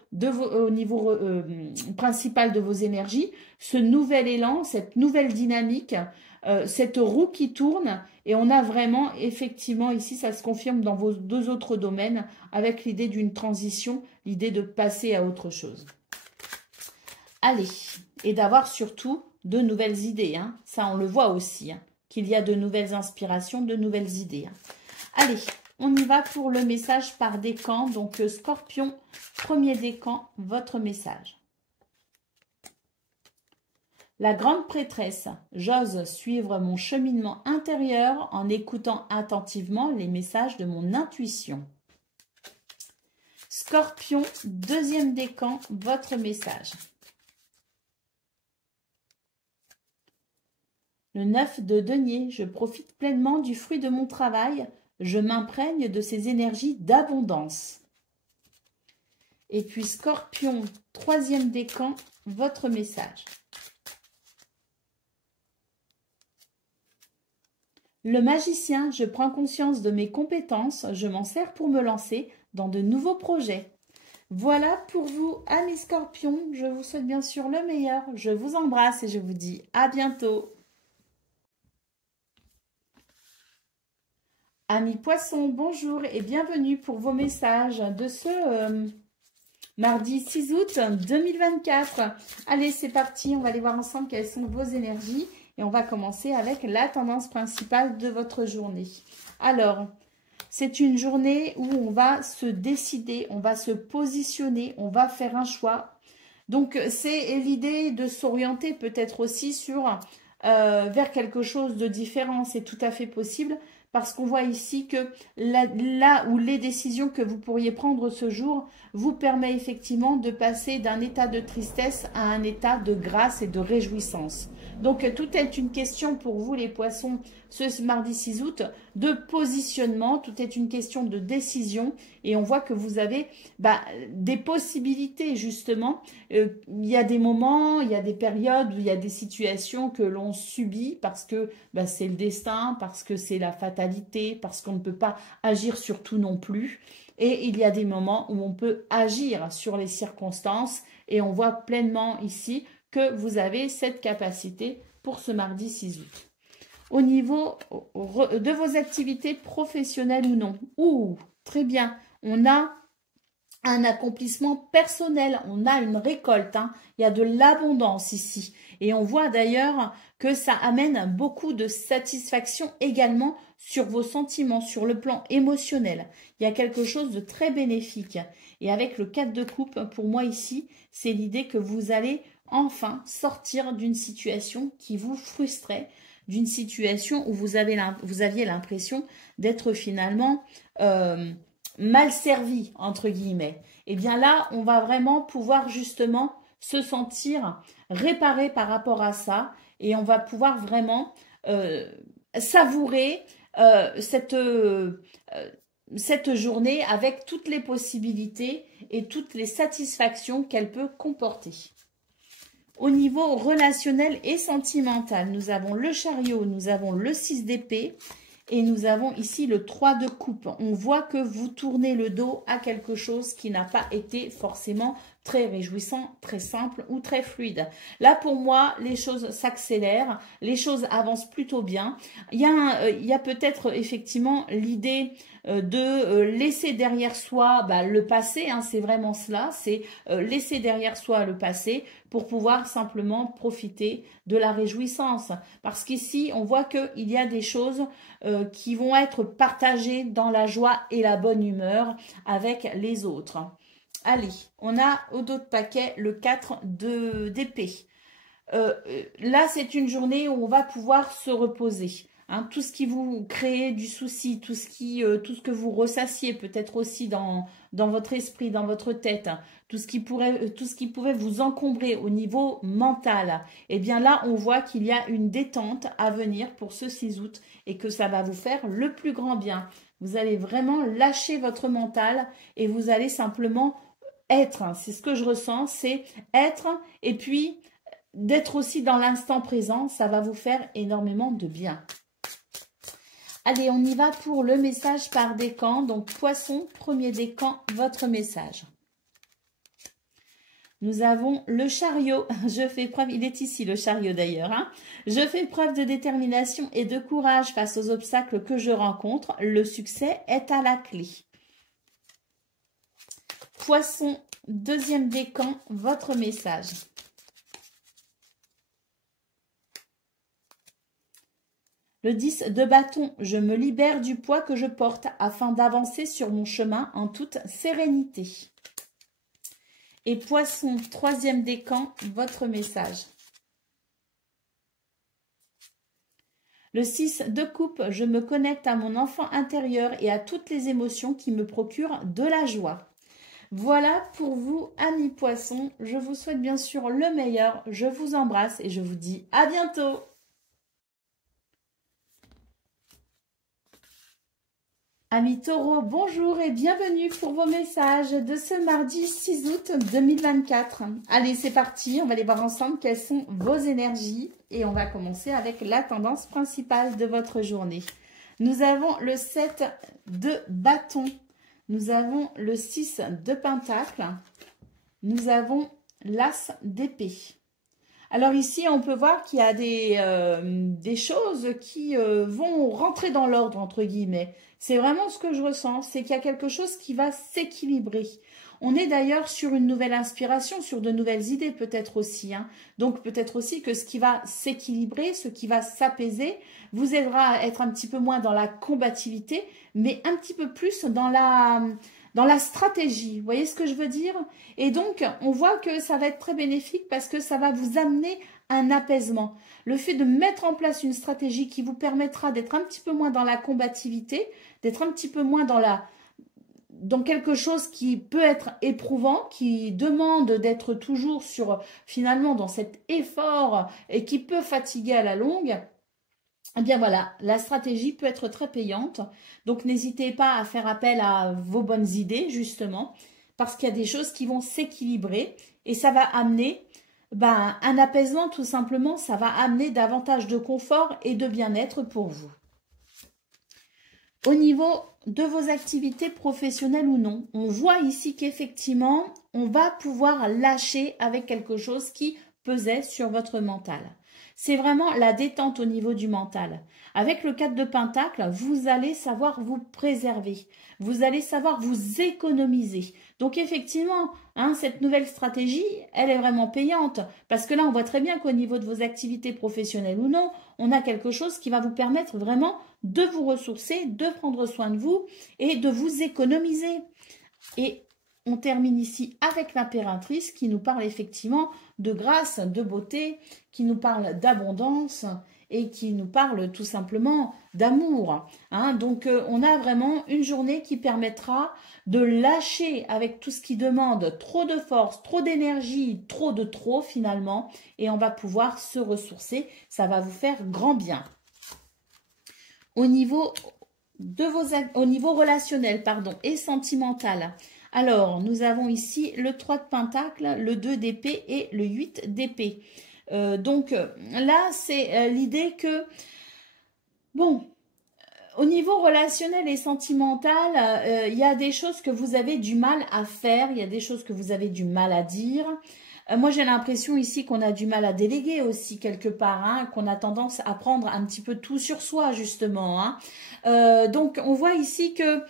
principal de vos énergies. Ce nouvel élan, cette nouvelle dynamique, cette roue qui tourne. Et on a vraiment, effectivement, ici, ça se confirme dans vos deux autres domaines avec l'idée d'une transition, l'idée de passer à autre chose. Allez, et d'avoir surtout de nouvelles idées. Hein. Ça, on le voit aussi, hein, qu'il y a de nouvelles inspirations, de nouvelles idées. Hein. Allez, on y va pour le message par décan. Donc, Scorpion, premier décan, votre message. La grande prêtresse, j'ose suivre mon cheminement intérieur en écoutant attentivement les messages de mon intuition. Scorpion, deuxième décan, votre message. Le 9 de denier, je profite pleinement du fruit de mon travail, je m'imprègne de ces énergies d'abondance. Et puis Scorpion, troisième décan, votre message. Le magicien, je prends conscience de mes compétences, je m'en sers pour me lancer dans de nouveaux projets. Voilà pour vous, amis Scorpions, je vous souhaite bien sûr le meilleur, je vous embrasse et je vous dis à bientôt. Amis Poissons, bonjour et bienvenue pour vos messages de ce mardi 6 août 2024. Allez, c'est parti, on va aller voir ensemble quelles sont vos énergies. Et on va commencer avec la tendance principale de votre journée. Alors, c'est une journée où on va se décider, on va se positionner, on va faire un choix. Donc, c'est l'idée de s'orienter peut-être aussi vers quelque chose de différent. C'est tout à fait possible parce qu'on voit ici que là où les décisions que vous pourriez prendre ce jour vous permet effectivement de passer d'un état de tristesse à un état de grâce et de réjouissance. Donc, tout est une question pour vous, les poissons, ce mardi 6 août, de positionnement. Tout est une question de décision. Et on voit que vous avez des possibilités, justement. Il y a des moments, il y a des périodes où il y a des situations que l'on subit parce que c'est le destin, parce que c'est la fatalité, parce qu'on ne peut pas agir sur tout non plus. Et il y a des moments où on peut agir sur les circonstances. Et on voit pleinement ici que vous avez cette capacité pour ce mardi 6 août. au niveau de vos activités professionnelles ou non. Ouh, très bien. On a un accomplissement personnel, on a une récolte, hein. Il y a de l'abondance ici. Et on voit d'ailleurs que ça amène beaucoup de satisfaction également sur vos sentiments, sur le plan émotionnel. Il y a quelque chose de très bénéfique. Et avec le 4 de coupe, pour moi ici, c'est l'idée que vous allez enfin sortir d'une situation qui vous frustrait, d'une situation où vous aviez l'impression d'être finalement mal servi, entre guillemets. Et bien là, on va vraiment pouvoir justement se sentir réparé par rapport à ça et on va pouvoir vraiment savourer cette journée avec toutes les possibilités et toutes les satisfactions qu'elle peut comporter. Au niveau relationnel et sentimental, nous avons le chariot, nous avons le 6 d'épée et nous avons ici le 3 de coupe. On voit que vous tournez le dos à quelque chose qui n'a pas été forcément très réjouissant, très simple ou très fluide. Là, pour moi, les choses s'accélèrent, les choses avancent plutôt bien. Il y a peut-être effectivement l'idée de laisser derrière soi le passé, hein, c'est vraiment cela, c'est laisser derrière soi le passé pour pouvoir simplement profiter de la réjouissance. Parce qu'ici, on voit qu'il y a des choses qui vont être partagées dans la joie et la bonne humeur avec les autres. Allez, on a au dos de paquet le 4 d'épée. Là, c'est une journée où on va pouvoir se reposer. Hein, tout ce qui vous crée du souci, tout ce que vous ressassiez peut-être aussi dans votre esprit, dans votre tête, hein, tout ce qui pouvait vous encombrer au niveau mental, eh bien là, on voit qu'il y a une détente à venir pour ce 6 août et que ça va vous faire le plus grand bien. Vous allez vraiment lâcher votre mental et vous allez simplement être. C'est ce que je ressens, c'est être et puis d'être aussi dans l'instant présent, ça va vous faire énormément de bien. Allez, on y va pour le message par décan. Donc, poisson, premier décan, votre message. Nous avons le chariot. Je fais preuve, il est ici le chariot d'ailleurs. Hein. Je fais preuve de détermination et de courage face aux obstacles que je rencontre. Le succès est à la clé. Poisson, deuxième décan, votre message. Le 10 de bâton, je me libère du poids que je porte afin d'avancer sur mon chemin en toute sérénité. Et poisson, troisième décan, votre message. Le 6 de coupe, je me connecte à mon enfant intérieur et à toutes les émotions qui me procurent de la joie. Voilà pour vous, amis poissons. Je vous souhaite bien sûr le meilleur. Je vous embrasse et je vous dis à bientôt. Amis taureaux, bonjour et bienvenue pour vos messages de ce mardi 6 août 2024. Allez, c'est parti, on va aller voir ensemble quelles sont vos énergies et on va commencer avec la tendance principale de votre journée. Nous avons le 7 de bâton, nous avons le 6 de pentacle, nous avons l'as d'épée. Alors ici, on peut voir qu'il y a des choses qui vont rentrer dans l'ordre, entre guillemets. C'est vraiment ce que je ressens, c'est qu'il y a quelque chose qui va s'équilibrer. On est d'ailleurs sur une nouvelle inspiration, sur de nouvelles idées peut-être aussi. Hein. Donc peut-être aussi que ce qui va s'équilibrer, ce qui va s'apaiser, vous aidera à être un petit peu moins dans la combativité, mais un petit peu plus dans la stratégie. Vous voyez ce que je veux dire? Et donc, on voit que ça va être très bénéfique parce que ça va vous amener un apaisement. Le fait de mettre en place une stratégie qui vous permettra d'être un petit peu moins dans la combativité, d'être un petit peu moins dans quelque chose qui peut être éprouvant, qui demande d'être toujours finalement dans cet effort et qui peut fatiguer à la longue. Eh bien voilà, la stratégie peut être très payante. Donc n'hésitez pas à faire appel à vos bonnes idées justement parce qu'il y a des choses qui vont s'équilibrer et ça va amener un apaisement tout simplement. Ça va amener davantage de confort et de bien-être pour vous. Au niveau de vos activités professionnelles ou non, on voit ici qu'effectivement, on va pouvoir lâcher avec quelque chose qui pesait sur votre mental. C'est vraiment la détente au niveau du mental. Avec le 4 de Pentacle, vous allez savoir vous préserver. Vous allez savoir vous économiser. Donc effectivement, hein, cette nouvelle stratégie, elle est vraiment payante. Parce que là, on voit très bien qu'au niveau de vos activités professionnelles ou non, on a quelque chose qui va vous permettre vraiment de vous ressourcer, de prendre soin de vous et de vous économiser. Et on termine ici avec l'impératrice qui nous parle effectivement de grâce, de beauté, qui nous parle d'abondance et qui nous parle tout simplement d'amour. Hein. Donc, on a vraiment une journée qui permettra de lâcher avec tout ce qui demande trop de force, trop d'énergie, trop de trop finalement, et on va pouvoir se ressourcer. Ça va vous faire grand bien. Au niveau relationnel, et sentimental. Alors, nous avons ici le 3 de Pentacle, le 2 d'épée et le 8 d'épée. Donc, là, c'est l'idée que, bon, au niveau relationnel et sentimental, il y a des choses que vous avez du mal à faire, il y a des choses que vous avez du mal à dire. Moi, j'ai l'impression ici qu'on a du mal à déléguer aussi quelque part, hein, qu'on a tendance à prendre un petit peu tout sur soi, justement. Hein. Donc, on voit ici que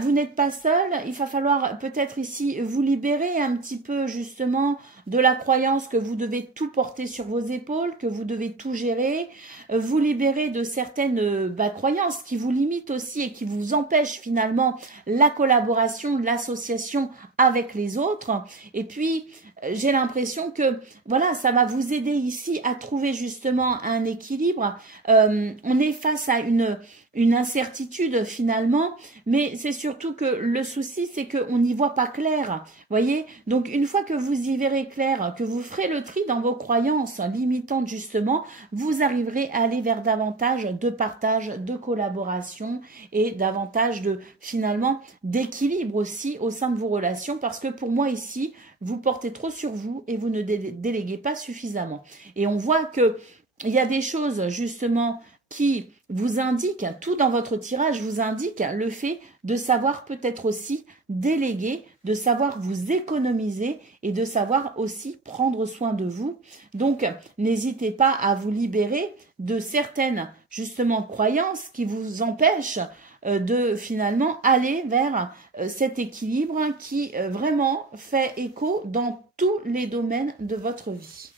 vous n'êtes pas seul. Il va falloir peut-être ici vous libérer un petit peu, justement, de la croyance que vous devez tout porter sur vos épaules, que vous devez tout gérer, vous libérer de certaines croyances qui vous limitent aussi et qui vous empêchent finalement la collaboration, l'association avec les autres. Et puis, j'ai l'impression que voilà, ça va vous aider ici à trouver justement un équilibre. On est face à une incertitude finalement, mais c'est surtout que le souci, c'est qu'on n'y voit pas clair. Voyez, donc une fois que vous y verrez clair, que vous ferez le tri dans vos croyances limitantes justement, vous arriverez à aller vers davantage de partage, de collaboration et davantage de finalement d'équilibre aussi au sein de vos relations, parce que pour moi ici, vous portez trop sur vous et vous ne déléguez pas suffisamment. Et on voit que il y a des choses justement qui vous indiquent, tout dans votre tirage vous indique le fait de savoir peut-être aussi déléguer, de savoir vous économiser et de savoir aussi prendre soin de vous. Donc, n'hésitez pas à vous libérer de certaines justement croyances qui vous empêchent de finalement aller vers cet équilibre qui vraiment fait écho dans tous les domaines de votre vie.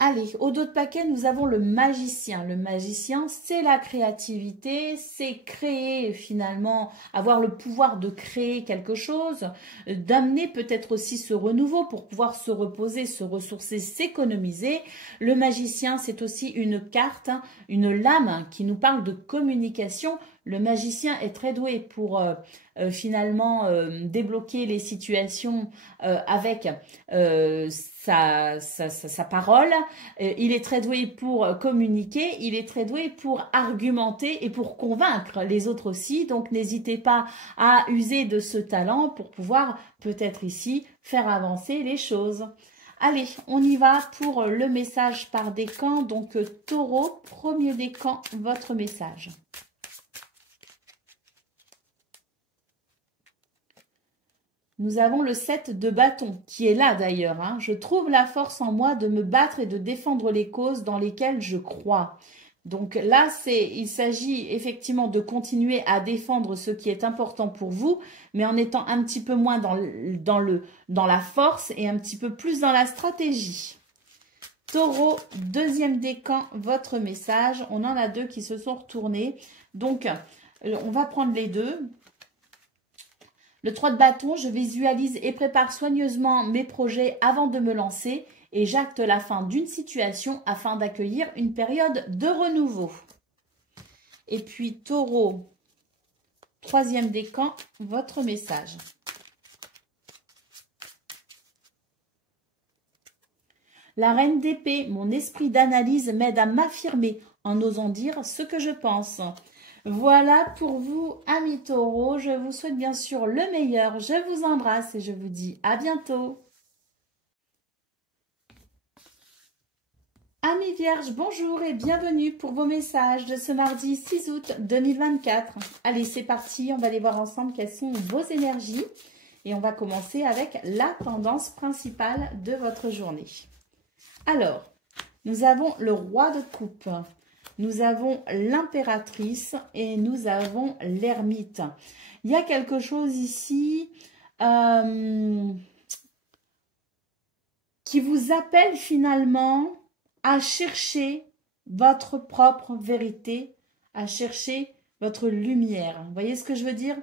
Allez, au dos de paquet, nous avons le magicien. Le magicien, c'est la créativité, c'est créer finalement, avoir le pouvoir de créer quelque chose, d'amener peut-être aussi ce renouveau pour pouvoir se reposer, se ressourcer, s'économiser. Le magicien, c'est aussi une carte, une lame qui nous parle de communication. Le magicien est très doué pour finalement débloquer les situations avec sa parole. Il est très doué pour communiquer, il est très doué pour argumenter et pour convaincre les autres aussi. Donc n'hésitez pas à user de ce talent pour pouvoir peut-être ici faire avancer les choses. Allez, on y va pour le message par décan. Donc Taureau, premier décan, votre message. Nous avons le 7 de bâton, qui est là d'ailleurs. Hein. Je trouve la force en moi de me battre et de défendre les causes dans lesquelles je crois. Donc là, il s'agit effectivement de continuer à défendre ce qui est important pour vous, mais en étant un petit peu moins dans la force et un petit peu plus dans la stratégie. Taureau, deuxième décan, votre message. On en a deux qui se sont retournés. Donc, on va prendre les deux. Le 3 de bâton, je visualise et prépare soigneusement mes projets avant de me lancer et j'acte la fin d'une situation afin d'accueillir une période de renouveau. Et puis Taureau, troisième décan, votre message. La reine d'épée, mon esprit d'analyse m'aide à m'affirmer en osant dire ce que je pense. Voilà pour vous, amis taureaux. Je vous souhaite bien sûr le meilleur. Je vous embrasse et je vous dis à bientôt. Amis vierges, bonjour et bienvenue pour vos messages de ce mardi 6 août 2024. Allez, c'est parti. On va aller voir ensemble quelles sont vos énergies. Et on va commencer avec la tendance principale de votre journée. Alors, nous avons le roi de coupe, nous avons l'impératrice et nous avons l'ermite. Il y a quelque chose ici qui vous appelle finalement à chercher votre propre vérité, à chercher votre lumière. Vous voyez ce que je veux dire?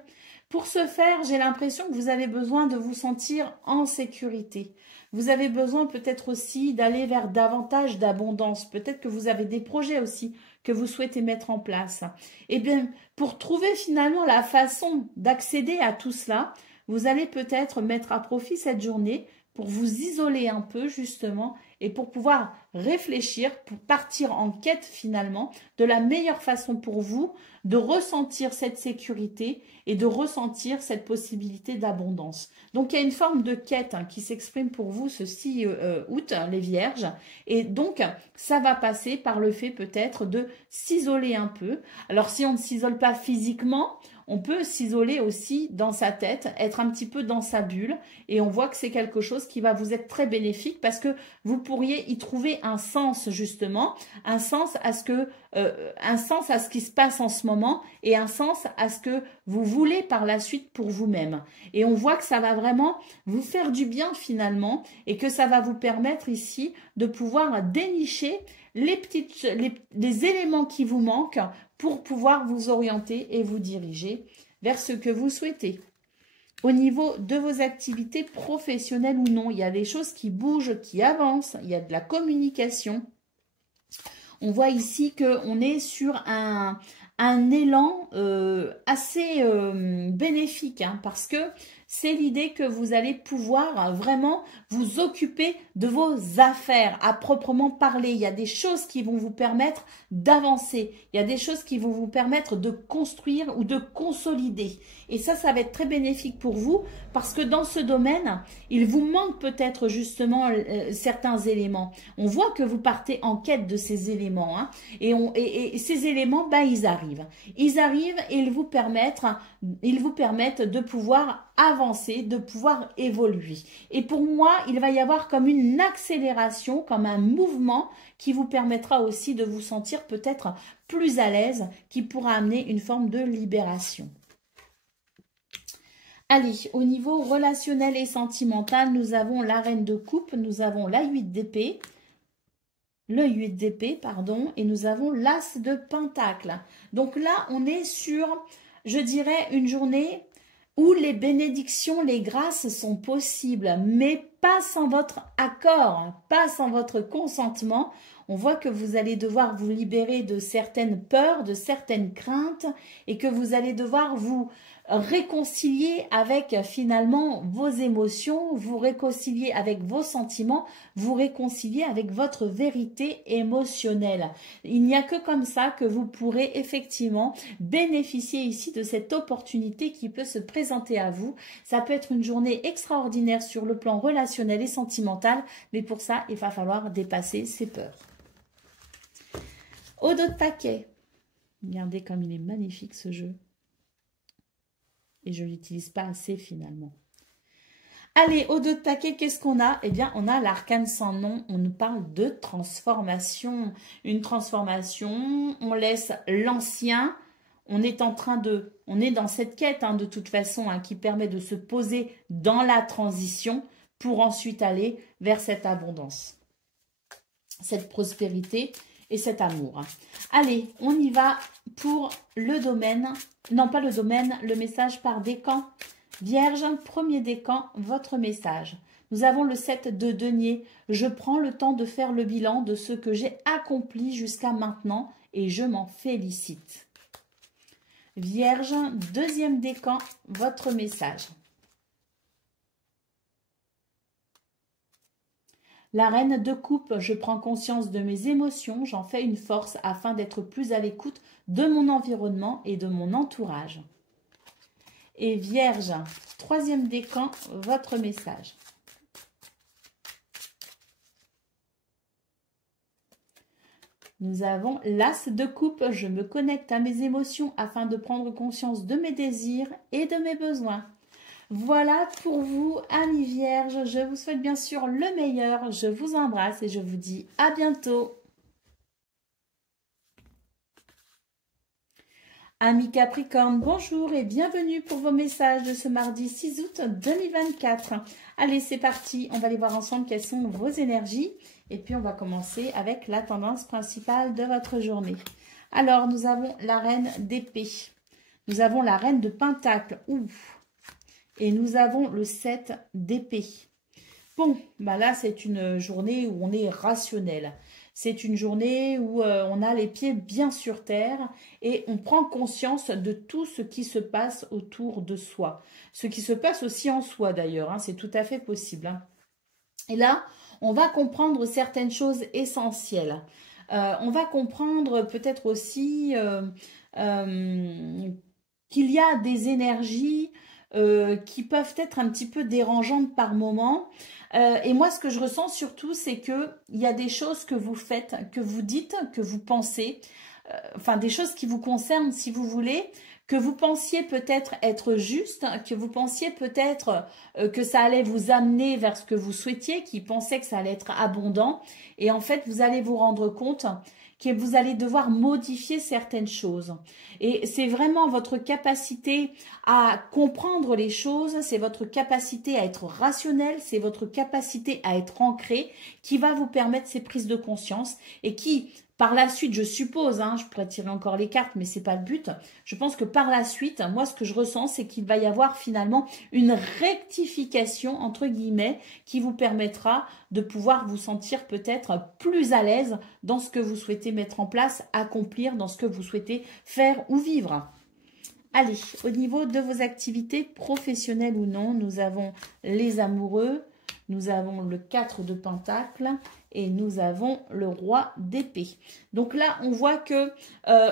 Pour ce faire, j'ai l'impression que vous avez besoin de vous sentir en sécurité. Vous avez besoin peut-être aussi d'aller vers davantage d'abondance. Peut-être que vous avez des projets aussi que vous souhaitez mettre en place. Eh bien, pour trouver finalement la façon d'accéder à tout cela, vous allez peut-être mettre à profit cette journée pour vous isoler un peu justement et pour pouvoir réfléchir, pour partir en quête finalement de la meilleure façon pour vous de ressentir cette sécurité et de ressentir cette possibilité d'abondance. Donc il y a une forme de quête qui s'exprime pour vous ce 6 août, les Vierges, et donc ça va passer par le fait peut-être de s'isoler un peu. Alors si on ne s'isole pas physiquement, on peut s'isoler aussi dans sa tête, être un petit peu dans sa bulle, et on voit que c'est quelque chose qui va vous être très bénéfique parce que vous pourriez y trouver un sens justement, un sens à ce qui se passe en ce moment et un sens à ce que vous voulez par la suite pour vous-même. Et on voit que ça va vraiment vous faire du bien finalement et que ça va vous permettre ici de pouvoir dénicher les éléments qui vous manquent pour pouvoir vous orienter et vous diriger vers ce que vous souhaitez. Au niveau de vos activités professionnelles ou non, il y a des choses qui bougent, qui avancent, il y a de la communication. On voit ici qu'on est sur un élan assez bénéfique parce que c'est l'idée que vous allez pouvoir vraiment vous occuper de vos affaires à proprement parler. Il y a des choses qui vont vous permettre d'avancer. Il y a des choses qui vont vous permettre de construire ou de consolider. Et ça va être très bénéfique pour vous parce que dans ce domaine, il vous manque peut-être justement certains éléments. On voit que vous partez en quête de ces éléments et ces éléments, ils arrivent. Ils arrivent et ils vous permettent de pouvoir avancer, de pouvoir évoluer. Et pour moi, il va y avoir comme une accélération, comme un mouvement qui vous permettra aussi de vous sentir peut-être plus à l'aise, qui pourra amener une forme de libération. Allez, au niveau relationnel et sentimental, nous avons la reine de coupe, nous avons la 8 d'épée, le 8 d'épée, pardon, et nous avons l'as de pentacle. Donc là, on est sur, je dirais, une journée où les bénédictions, les grâces sont possibles, mais pas sans votre accord, pas sans votre consentement. On voit que vous allez devoir vous libérer de certaines peurs, de certaines craintes, et que vous allez devoir vous réconcilier avec finalement vos émotions, vous réconcilier avec vos sentiments, vous réconcilier avec votre vérité émotionnelle. Il n'y a que comme ça que vous pourrez effectivement bénéficier ici de cette opportunité qui peut se présenter à vous. Ça peut être une journée extraordinaire sur le plan relationnel et sentimental, mais pour ça, il va falloir dépasser ses peurs. Au dos de paquet. Regardez comme il est magnifique ce jeu. Et je ne l'utilise pas assez finalement. Allez, au dos de paquet, qu'est-ce qu'on a? Eh bien, on a l'arcane sans nom. On nous parle de transformation. Une transformation, on laisse l'ancien. On est dans cette quête de toute façon qui permet de se poser dans la transition pour ensuite aller vers cette abondance, cette prospérité et cet amour. Allez, on y va pour le domaine, non pas le domaine, le message par décan. Vierge, premier décan, votre message. Nous avons le 7 de denier. Je prends le temps de faire le bilan de ce que j'ai accompli jusqu'à maintenant et je m'en félicite. Vierge, deuxième décan, votre message. La reine de coupe, je prends conscience de mes émotions, j'en fais une force afin d'être plus à l'écoute de mon environnement et de mon entourage. Et Vierge, troisième décan, votre message. Nous avons l'as de coupe, je me connecte à mes émotions afin de prendre conscience de mes désirs et de mes besoins. Voilà pour vous, amis vierges. Je vous souhaite bien sûr le meilleur. Je vous embrasse et je vous dis à bientôt. Amis Capricorne, bonjour et bienvenue pour vos messages de ce mardi 6 août 2024. Allez, c'est parti. On va aller voir ensemble quelles sont vos énergies. Et puis, on va commencer avec la tendance principale de votre journée. Alors, nous avons la reine d'épée. Nous avons la reine de pentacle. Ouf. Et nous avons le 7 d'épée. Bon, bah là, c'est une journée où on est rationnel. C'est une journée où on a les pieds bien sur terre et on prend conscience de tout ce qui se passe autour de soi. Ce qui se passe aussi en soi d'ailleurs, hein, c'est tout à fait possible. Hein. Et là, on va comprendre certaines choses essentielles. On va comprendre peut-être aussi qu'il y a des énergies qui peuvent être un petit peu dérangeantes par moment. Et moi, ce que je ressens surtout, c'est qu'il y a des choses que vous faites, que vous dites, que vous pensez, enfin des choses qui vous concernent, si vous voulez, que vous pensiez peut-être être juste, que vous pensiez peut-être que ça allait vous amener vers ce que vous souhaitiez, qui pensaient que ça allait être abondant. Et en fait, vous allez vous rendre compte que vous allez devoir modifier certaines choses. Et c'est vraiment votre capacité à comprendre les choses, c'est votre capacité à être rationnel, c'est votre capacité à être ancré qui va vous permettre ces prises de conscience et qui, par la suite, je suppose, hein, je pourrais tirer encore les cartes, mais c'est pas le but. Je pense que par la suite, moi, ce que je ressens, c'est qu'il va y avoir finalement une rectification, entre guillemets, qui vous permettra de pouvoir vous sentir peut-être plus à l'aise dans ce que vous souhaitez mettre en place, accomplir, dans ce que vous souhaitez faire ou vivre. Allez, au niveau de vos activités professionnelles ou non, nous avons les amoureux, nous avons le 4 de Pentacle et nous avons le roi d'épée. Donc là, on voit que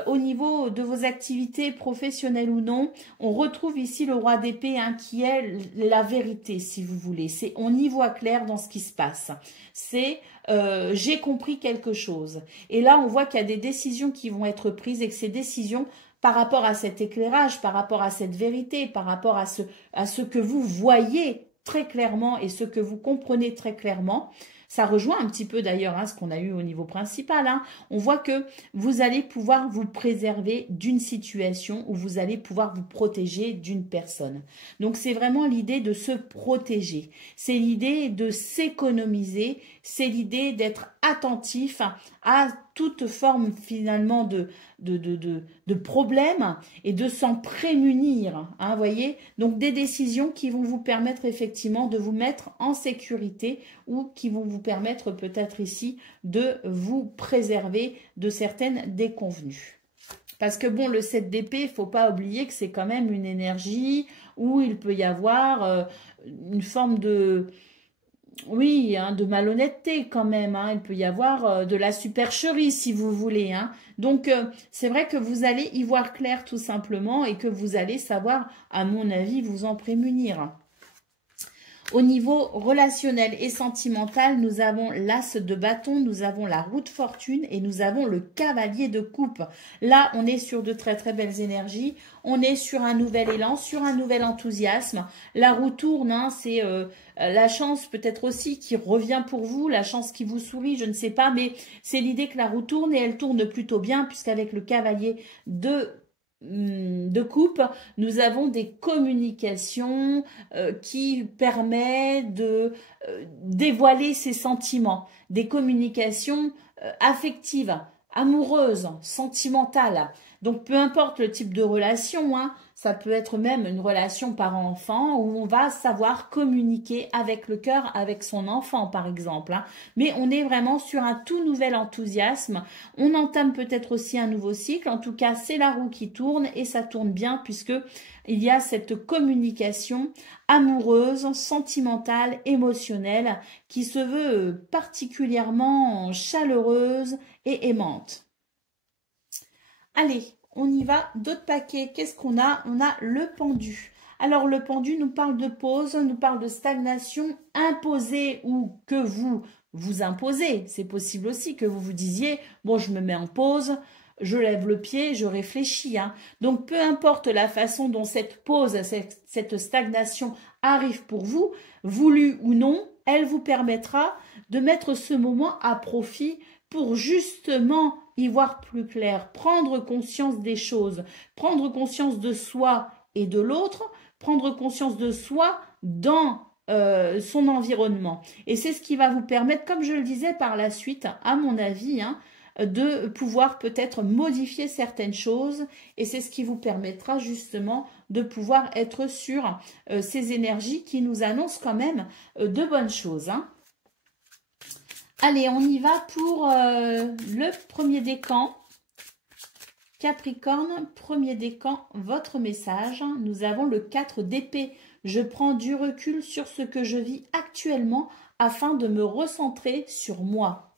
au niveau de vos activités professionnelles ou non, on retrouve ici le roi d'épée hein, qui est la vérité, si vous voulez. On y voit clair dans ce qui se passe. C'est j'ai compris quelque chose. Et là, on voit qu'il y a des décisions qui vont être prises et que ces décisions par rapport à cet éclairage, par rapport à cette vérité, par rapport à ce que vous voyez très clairement et ce que vous comprenez très clairement, ça rejoint un petit peu d'ailleurs hein, ce qu'on a eu au niveau principal. Hein. On voit que vous allez pouvoir vous préserver d'une situation ou vous allez pouvoir vous protéger d'une personne. Donc c'est vraiment l'idée de se protéger. C'est l'idée de s'économiser. C'est l'idée d'être attentif à toute forme finalement de problèmes et de s'en prémunir. Hein, voyez. Donc des décisions qui vont vous permettre effectivement de vous mettre en sécurité ou qui vont vous permettre peut-être ici de vous préserver de certaines déconvenues. Parce que bon, le 7 d'épée, il ne faut pas oublier que c'est quand même une énergie où il peut y avoir une forme de... Oui, hein, de malhonnêteté quand même. Hein. Il peut y avoir de la supercherie si vous voulez. Hein. Donc, c'est vrai que vous allez y voir clair tout simplement et que vous allez savoir, à mon avis, vous en prémunir. Au niveau relationnel et sentimental, nous avons l'as de bâton, nous avons la roue de fortune et nous avons le cavalier de coupe. Là, on est sur de très très belles énergies. On est sur un nouvel élan, sur un nouvel enthousiasme. La roue tourne, hein, c'est la chance peut-être aussi qui revient pour vous, la chance qui vous sourit, je ne sais pas, mais c'est l'idée que la roue tourne et elle tourne plutôt bien puisqu'avec le cavalier de coupe, nous avons des communications qui permettent de dévoiler ses sentiments, des communications affectives, amoureuses, sentimentales. Donc, peu importe le type de relation, hein, ça peut être même une relation parent-enfant où on va savoir communiquer avec le cœur, avec son enfant, par exemple. Hein. Mais on est vraiment sur un tout nouvel enthousiasme. On entame peut-être aussi un nouveau cycle. En tout cas, c'est la roue qui tourne et ça tourne bien puisque il y a cette communication amoureuse, sentimentale, émotionnelle qui se veut particulièrement chaleureuse et aimante. Allez, on y va. D'autres paquets, qu'est-ce qu'on a? On a le pendu. Alors, le pendu nous parle de pause, nous parle de stagnation imposée ou que vous imposez. C'est possible aussi que vous vous disiez, bon, je me mets en pause, je lève le pied, je réfléchis. Hein. Donc, peu importe la façon dont cette pause, cette stagnation arrive pour vous, voulu ou non, elle vous permettra de mettre ce moment à profit pour justement y voir plus clair, prendre conscience des choses, prendre conscience de soi et de l'autre, prendre conscience de soi dans son environnement. Et c'est ce qui va vous permettre, comme je le disais par la suite, à mon avis, hein, de pouvoir peut-être modifier certaines choses. Et c'est ce qui vous permettra justement de pouvoir être sur ces énergies qui nous annoncent quand même de bonnes choses. Hein. Allez, on y va pour le premier décan. Capricorne, premier décan, votre message. Nous avons le 4 d'épée. Je prends du recul sur ce que je vis actuellement afin de me recentrer sur moi.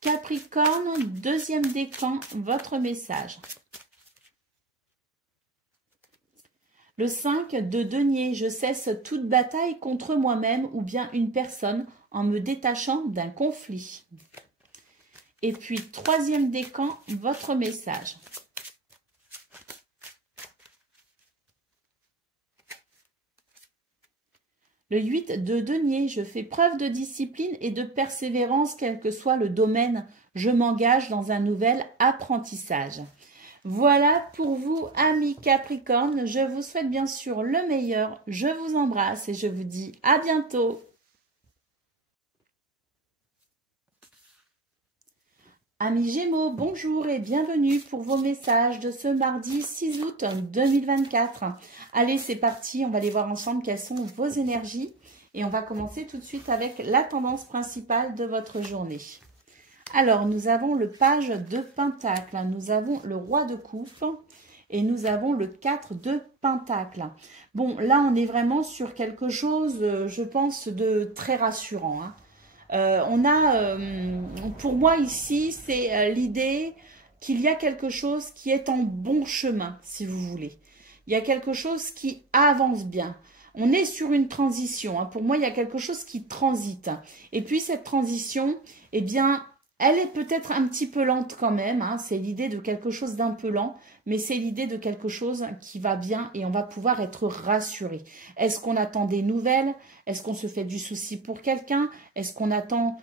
Capricorne, deuxième décan, votre message. Le 5 de denier, je cesse toute bataille contre moi-même ou bien une personne en me détachant d'un conflit. Et puis, troisième décan, votre message. Le 8 de denier, je fais preuve de discipline et de persévérance, quel que soit le domaine. Je m'engage dans un nouvel apprentissage. Voilà pour vous, amis Capricorne. Je vous souhaite bien sûr le meilleur. Je vous embrasse et je vous dis à bientôt. Amis Gémeaux, bonjour et bienvenue pour vos messages de ce mardi 6 août 2024. Allez, c'est parti, on va aller voir ensemble quelles sont vos énergies. Et on va commencer tout de suite avec la tendance principale de votre journée. Alors, nous avons le page de Pentacle, nous avons le roi de coupe et nous avons le 4 de Pentacle. Bon, là, on est vraiment sur quelque chose, je pense, de très rassurant. Hein. Pour moi ici, c'est l'idée qu'il y a quelque chose qui est en bon chemin, si vous voulez. Il y a quelque chose qui avance bien. On est sur une transition. Hein. Pour moi, il y a quelque chose qui transite. Et puis, cette transition, eh bien, elle est peut-être un petit peu lente quand même. Hein. C'est l'idée de quelque chose d'un peu lent, mais c'est l'idée de quelque chose qui va bien et on va pouvoir être rassuré. Est-ce qu'on attend des nouvelles? Est-ce qu'on se fait du souci pour quelqu'un? Est-ce qu'on attend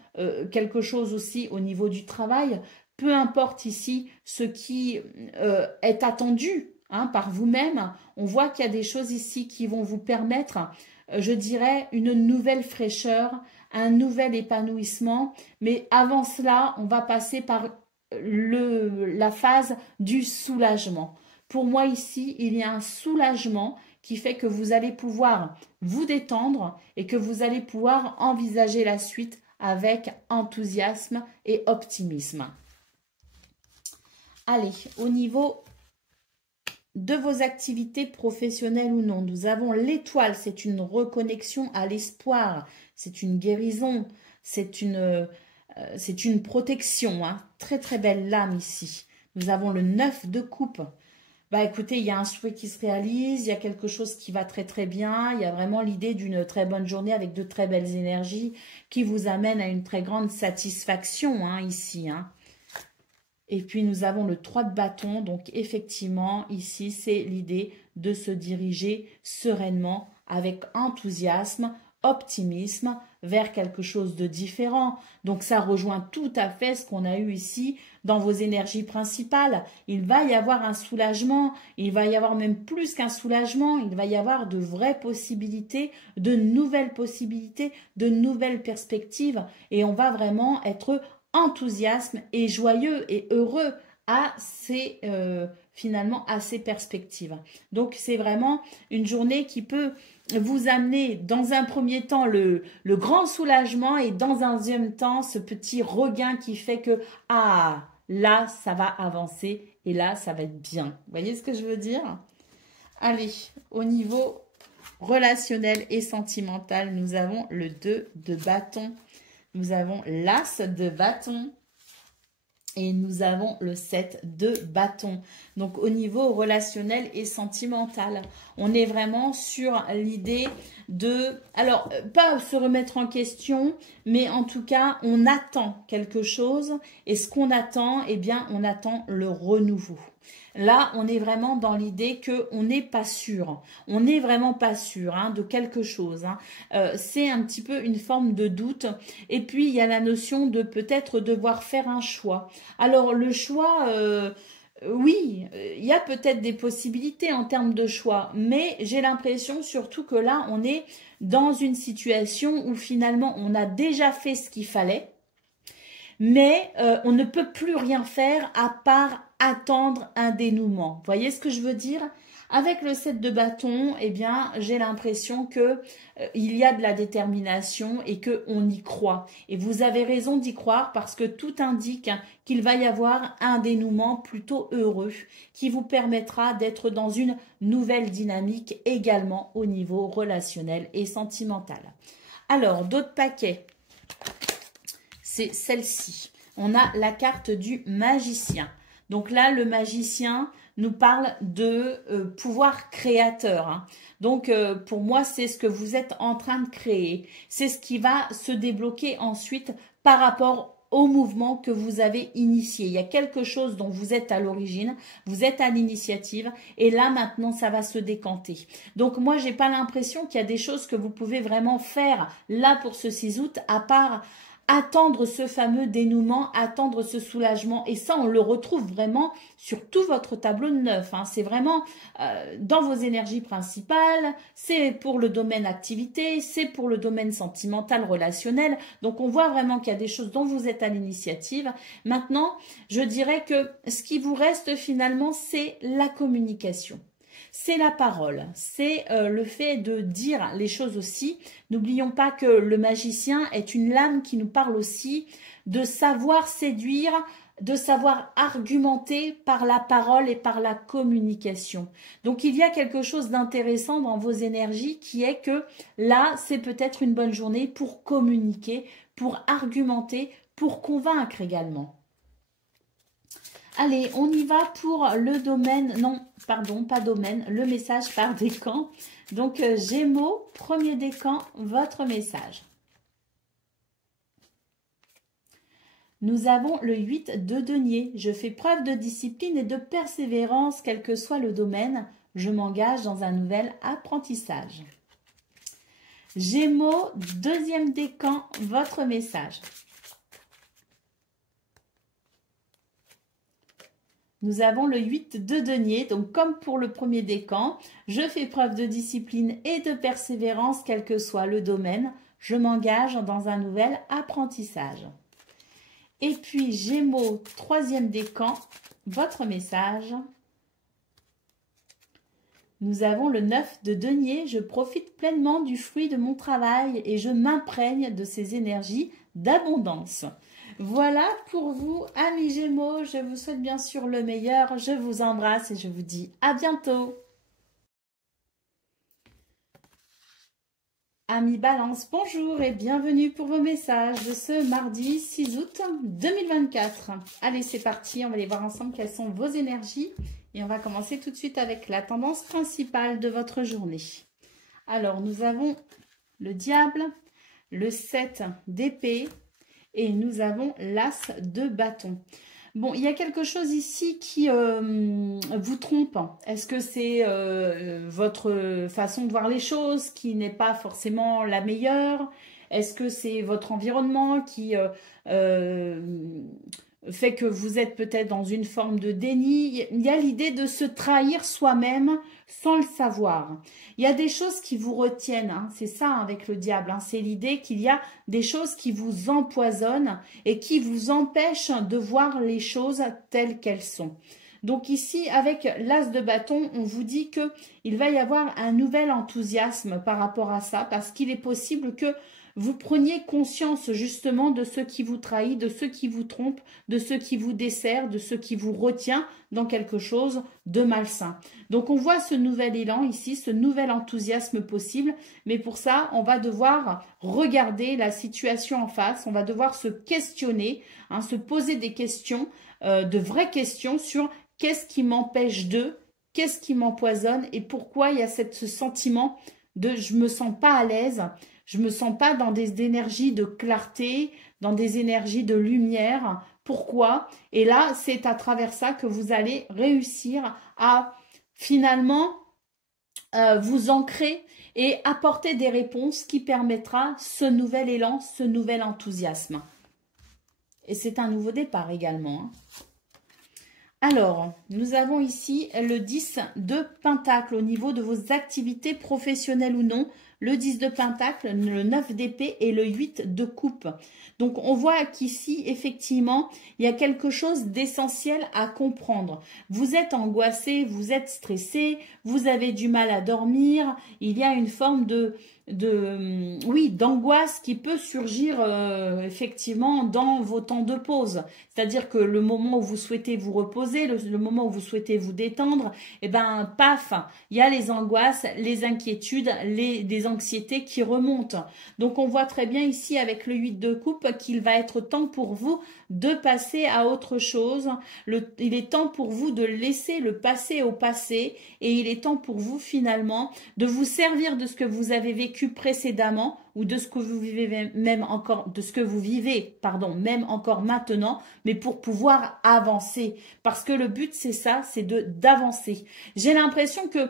quelque chose aussi au niveau du travail? Peu importe ici ce qui est attendu hein, par vous-même, on voit qu'il y a des choses ici qui vont vous permettre, je dirais, une nouvelle fraîcheur, un nouvel épanouissement. Mais avant cela, on va passer par la phase du soulagement. Pour moi ici, il y a un soulagement qui fait que vous allez pouvoir vous détendre et que vous allez pouvoir envisager la suite avec enthousiasme et optimisme. Allez, au niveau de vos activités professionnelles ou non, nous avons l'étoile, c'est une reconnexion à l'espoir, c'est une guérison, c'est une protection, hein. Très très belle lame ici. Nous avons le 9 de coupe. Bah écoutez, il y a un souhait qui se réalise, il y a quelque chose qui va très très bien, il y a vraiment l'idée d'une très bonne journée avec de très belles énergies qui vous amène à une très grande satisfaction hein, ici. Hein. Et puis nous avons le 3 de bâton, donc effectivement ici c'est l'idée de se diriger sereinement avec enthousiasme, optimisme vers quelque chose de différent. Donc ça rejoint tout à fait ce qu'on a eu ici dans vos énergies principales. Il va y avoir un soulagement, il va y avoir même plus qu'un soulagement, il va y avoir de vraies possibilités, de nouvelles possibilités, de nouvelles perspectives et on va vraiment être enthousiasme et joyeux et heureux à finalement à ces perspectives. Donc c'est vraiment une journée qui peut vous amener dans un premier temps le grand soulagement et dans un deuxième temps ce petit regain qui fait que ah là ça va avancer et là ça va être bien. Vous voyez ce que je veux dire? Allez, au niveau relationnel et sentimental, nous avons le 2 de bâton. Nous avons l'as de bâton. Et nous avons le 7 de bâton. Donc au niveau relationnel et sentimental, on est vraiment sur l'idée de, alors pas se remettre en question, mais en tout cas on attend quelque chose. Et ce qu'on attend, eh bien on attend le renouveau. Là, on est vraiment dans l'idée qu'on n'est pas sûr. On n'est vraiment pas sûr de quelque chose. C'est un petit peu une forme de doute. Et puis, il y a la notion de peut-être devoir faire un choix. Alors, le choix, oui, il y a peut-être des possibilités en termes de choix. Mais j'ai l'impression surtout que là, on est dans une situation où finalement, on a déjà fait ce qu'il fallait. Mais on ne peut plus rien faire à part attendre un dénouement. Vous voyez ce que je veux dire? Avec le 7 de bâton, eh bien, j'ai l'impression que il y a de la détermination et que on y croit. Et vous avez raison d'y croire parce que tout indique qu'il va y avoir un dénouement plutôt heureux qui vous permettra d'être dans une nouvelle dynamique également au niveau relationnel et sentimental. Alors, d'autres paquets. C'est celle-ci. On a la carte du magicien. Donc là, le magicien nous parle de pouvoir créateur. Donc, pour moi, c'est ce que vous êtes en train de créer. C'est ce qui va se débloquer ensuite par rapport au mouvement que vous avez initié. Il y a quelque chose dont vous êtes à l'origine, vous êtes à l'initiative et là, maintenant, ça va se décanter. Donc, moi, j'ai pas l'impression qu'il y a des choses que vous pouvez vraiment faire là pour ce 6 août à part attendre ce fameux dénouement, attendre ce soulagement. Et ça, on le retrouve vraiment sur tout votre tableau de 9. C'est vraiment dans vos énergies principales. C'est pour le domaine activité, c'est pour le domaine sentimental, relationnel. Donc, on voit vraiment qu'il y a des choses dont vous êtes à l'initiative. Maintenant, je dirais que ce qui vous reste finalement, c'est la communication. C'est la parole, c'est le fait de dire les choses aussi. N'oublions pas que le magicien est une lame qui nous parle aussi de savoir séduire, de savoir argumenter par la parole et par la communication. Donc il y a quelque chose d'intéressant dans vos énergies qui est que là, c'est peut-être une bonne journée pour communiquer, pour argumenter, pour convaincre également. Allez, on y va pour le domaine, non, pardon, pas domaine, le message par décan. Donc, Gémeaux, premier décan, votre message. Nous avons le 8 de denier. Je fais preuve de discipline et de persévérance, quel que soit le domaine. Je m'engage dans un nouvel apprentissage. Gémeaux, deuxième décan, votre message. Nous avons le 8 de denier, donc comme pour le premier décan, je fais preuve de discipline et de persévérance, quel que soit le domaine. Je m'engage dans un nouvel apprentissage. Et puis Gémeaux, troisième décan, votre message. Nous avons le 9 de denier, je profite pleinement du fruit de mon travail et je m'imprègne de ces énergies d'abondance. Voilà pour vous, amis Gémeaux. Je vous souhaite bien sûr le meilleur. Je vous embrasse et je vous dis à bientôt. Amis Balance, bonjour et bienvenue pour vos messages de ce mardi 6 août 2024. Allez, c'est parti. On va aller voir ensemble quelles sont vos énergies. Et on va commencer tout de suite avec la tendance principale de votre journée. Alors, nous avons le diable, le 7 d'épée. Et nous avons l'as de bâton. Bon, il y a quelque chose ici qui vous trompe. Est-ce que c'est votre façon de voir les choses qui n'est pas forcément la meilleure? Est-ce que c'est votre environnement qui fait que vous êtes peut-être dans une forme de déni? Il y a l'idée de se trahir soi-même sans le savoir. Il y a des choses qui vous retiennent, c'est ça avec le diable, c'est l'idée qu'il y a des choses qui vous empoisonnent et qui vous empêchent de voir les choses telles qu'elles sont. Donc ici, avec l'as de bâton, on vous dit qu'il va y avoir un nouvel enthousiasme par rapport à ça, parce qu'il est possible que vous preniez conscience justement de ce qui vous trahit, de ce qui vous trompe, de ce qui vous dessert, de ce qui vous retient dans quelque chose de malsain. Donc on voit ce nouvel élan ici, ce nouvel enthousiasme possible, mais pour ça, on va devoir regarder la situation en face, on va devoir se questionner, hein, se poser des questions, de vraies questions sur qu'est-ce qui m'empêche de, qu'est-ce qui m'empoisonne et pourquoi il y a ce sentiment de je me sens pas à l'aise, je me sens pas dans des énergies de clarté, dans des énergies de lumière. Pourquoi? Et là, c'est à travers ça que vous allez réussir à finalement vous ancrer et apporter des réponses qui permettra ce nouvel élan, ce nouvel enthousiasme. Et c'est un nouveau départ également, hein. Alors, nous avons ici le 10 de Pentacle au niveau de vos activités professionnelles ou non. Le 10 de Pentacle, le 9 d'épée et le 8 de coupe. Donc, on voit qu'ici, effectivement, il y a quelque chose d'essentiel à comprendre. Vous êtes angoissé, vous êtes stressé, vous avez du mal à dormir. Il y a une forme d'angoisse qui peut surgir effectivement dans vos temps de pause. C'est-à-dire que le moment où vous souhaitez vous reposer, le moment où vous souhaitez vous détendre, et ben paf, il y a les angoisses, les inquiétudes, des anxiétés qui remontent. Donc on voit très bien ici avec le 8 de coupe qu'il va être temps pour vous de passer à autre chose. Il est temps pour vous de laisser le passé au passé et il est temps pour vous finalement de vous servir de ce que vous avez vécu précédemment ou de ce que vous vivez même encore, même encore maintenant, mais pour pouvoir avancer. Parce que le but, c'est ça, c'est d'avancer. J'ai l'impression que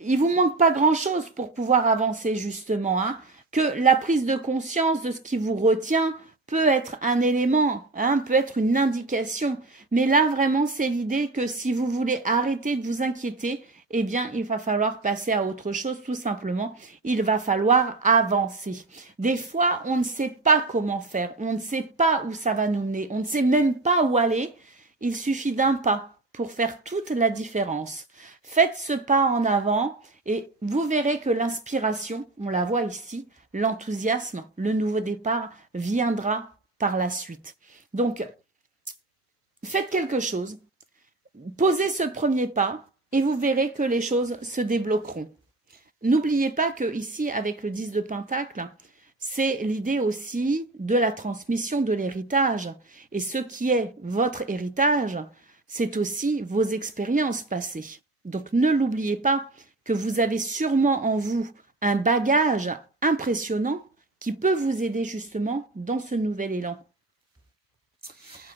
il vous manque pas grand-chose pour pouvoir avancer, justement, hein. Que la prise de conscience de ce qui vous retient peut être un élément, hein, peut être une indication. Mais là, vraiment, c'est l'idée que si vous voulez arrêter de vous inquiéter, eh bien, il va falloir passer à autre chose, tout simplement. Il va falloir avancer. Des fois, on ne sait pas comment faire, on ne sait pas où ça va nous mener, on ne sait même pas où aller. Il suffit d'un pas pour faire toute la différence. Faites ce pas en avant et vous verrez que l'inspiration, on la voit ici, l'enthousiasme, le nouveau départ viendra par la suite. Donc, faites quelque chose, posez ce premier pas et vous verrez que les choses se débloqueront. N'oubliez pas que ici, avec le 10 de Pentacle, c'est l'idée aussi de la transmission de l'héritage. Et ce qui est votre héritage, c'est aussi vos expériences passées. Donc ne l'oubliez pas que vous avez sûrement en vous un bagage impressionnant qui peut vous aider justement dans ce nouvel élan.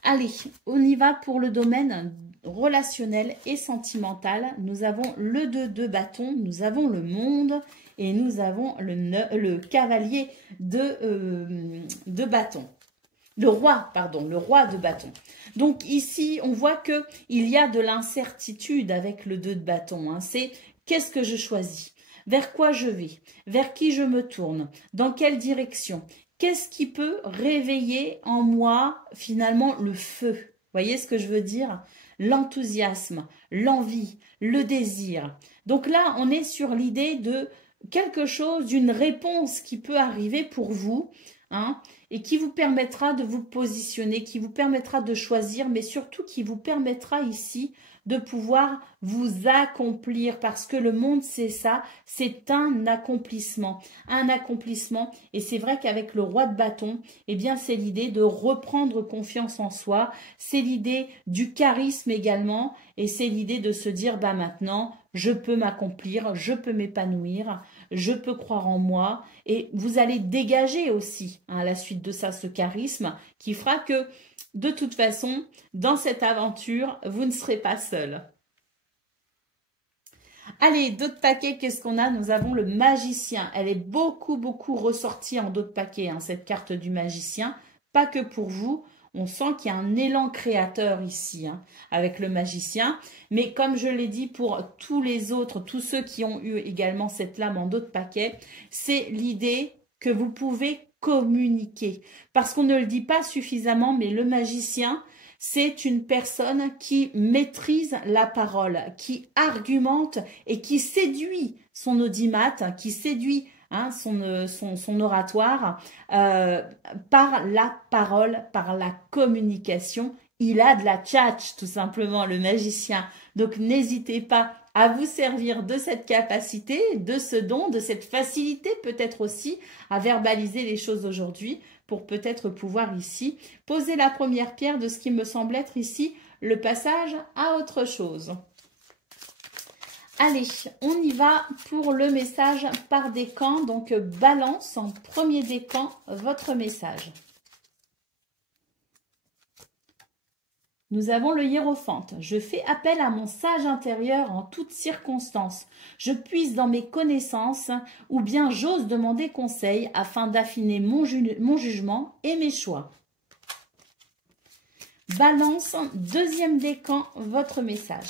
Allez, on y va pour le domaine relationnel et sentimental. Nous avons le 2 de bâton, nous avons le monde et nous avons le cavalier de bâton. Le roi de bâton. Donc ici, on voit qu'il y a de l'incertitude avec le 2 de bâton, hein. C'est qu'est-ce que je choisis? Vers quoi je vais? Vers qui je me tourne? Dans quelle direction? Qu'est-ce qui peut réveiller en moi finalement le feu? Vous voyez ce que je veux dire? L'enthousiasme, l'envie, le désir. Donc là, on est sur l'idée de quelque chose, d'une réponse qui peut arriver pour vous, hein, et qui vous permettra de vous positionner, qui vous permettra de choisir, mais surtout qui vous permettra ici de pouvoir vous accomplir, parce que le monde, c'est ça, c'est un accomplissement, et c'est vrai qu'avec le roi de bâton, eh bien, c'est l'idée de reprendre confiance en soi, c'est l'idée du charisme également, et c'est l'idée de se dire, bah maintenant, je peux m'accomplir, je peux m'épanouir, je peux croire en moi, et vous allez dégager aussi, hein, à la suite de ça, ce charisme qui fera que, de toute façon, dans cette aventure, vous ne serez pas seul. Allez, d'autres paquets, qu'est-ce qu'on a? Nous avons le magicien. Elle est beaucoup ressortie en d'autres paquets, hein, cette carte du magicien. Pas que pour vous. On sent qu'il y a un élan créateur ici, hein, avec le magicien. Mais comme je l'ai dit pour tous les autres, tous ceux qui ont eu également cette lame en d'autres paquets, c'est l'idée que vous pouvez communiquer. Parce qu'on ne le dit pas suffisamment, mais le magicien, c'est une personne qui maîtrise la parole, qui argumente et qui séduit son audimat, qui séduit hein, son oratoire, par la parole, par la communication. Il a de la tchatch, tout simplement, le magicien. Donc, n'hésitez pas à vous servir de cette capacité, de ce don, de cette facilité peut-être aussi à verbaliser les choses aujourd'hui pour peut-être pouvoir ici poser la première pierre de ce qui me semble être ici le passage à autre chose. Allez, on y va pour le message par décan. Donc, balance en premier décan votre message. Nous avons le hiérophante. Je fais appel à mon sage intérieur en toutes circonstances. Je puise dans mes connaissances ou bien j'ose demander conseil afin d'affiner mon jugement et mes choix. Balance, deuxième décan, votre message.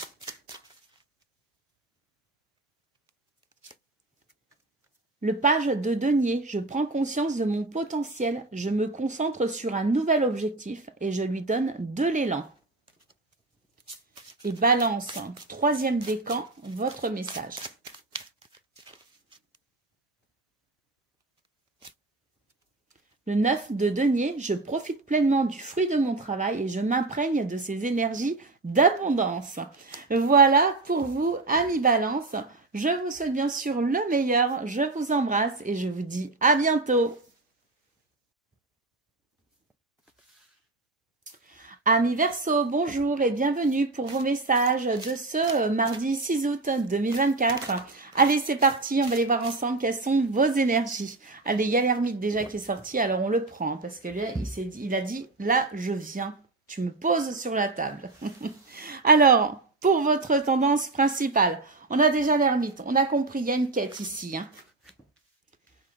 Le page de denier, je prends conscience de mon potentiel, je me concentre sur un nouvel objectif et je lui donne de l'élan. Et balance, troisième décan, votre message. Le 9 de denier, je profite pleinement du fruit de mon travail et je m'imprègne de ces énergies d'abondance. Voilà pour vous, amis Balance. Je vous souhaite bien sûr le meilleur. Je vous embrasse et je vous dis à bientôt. Amis Verseau, bonjour et bienvenue pour vos messages de ce mardi 6 août 2024. Allez, c'est parti, on va aller voir ensemble quelles sont vos énergies. Allez, il y a l'ermite déjà qui est sorti, alors on le prend parce que là, il a dit, là, je viens, tu me poses sur la table. Alors, pour votre tendance principale, on a déjà l'ermite, on a compris, il y a une quête ici. Hein.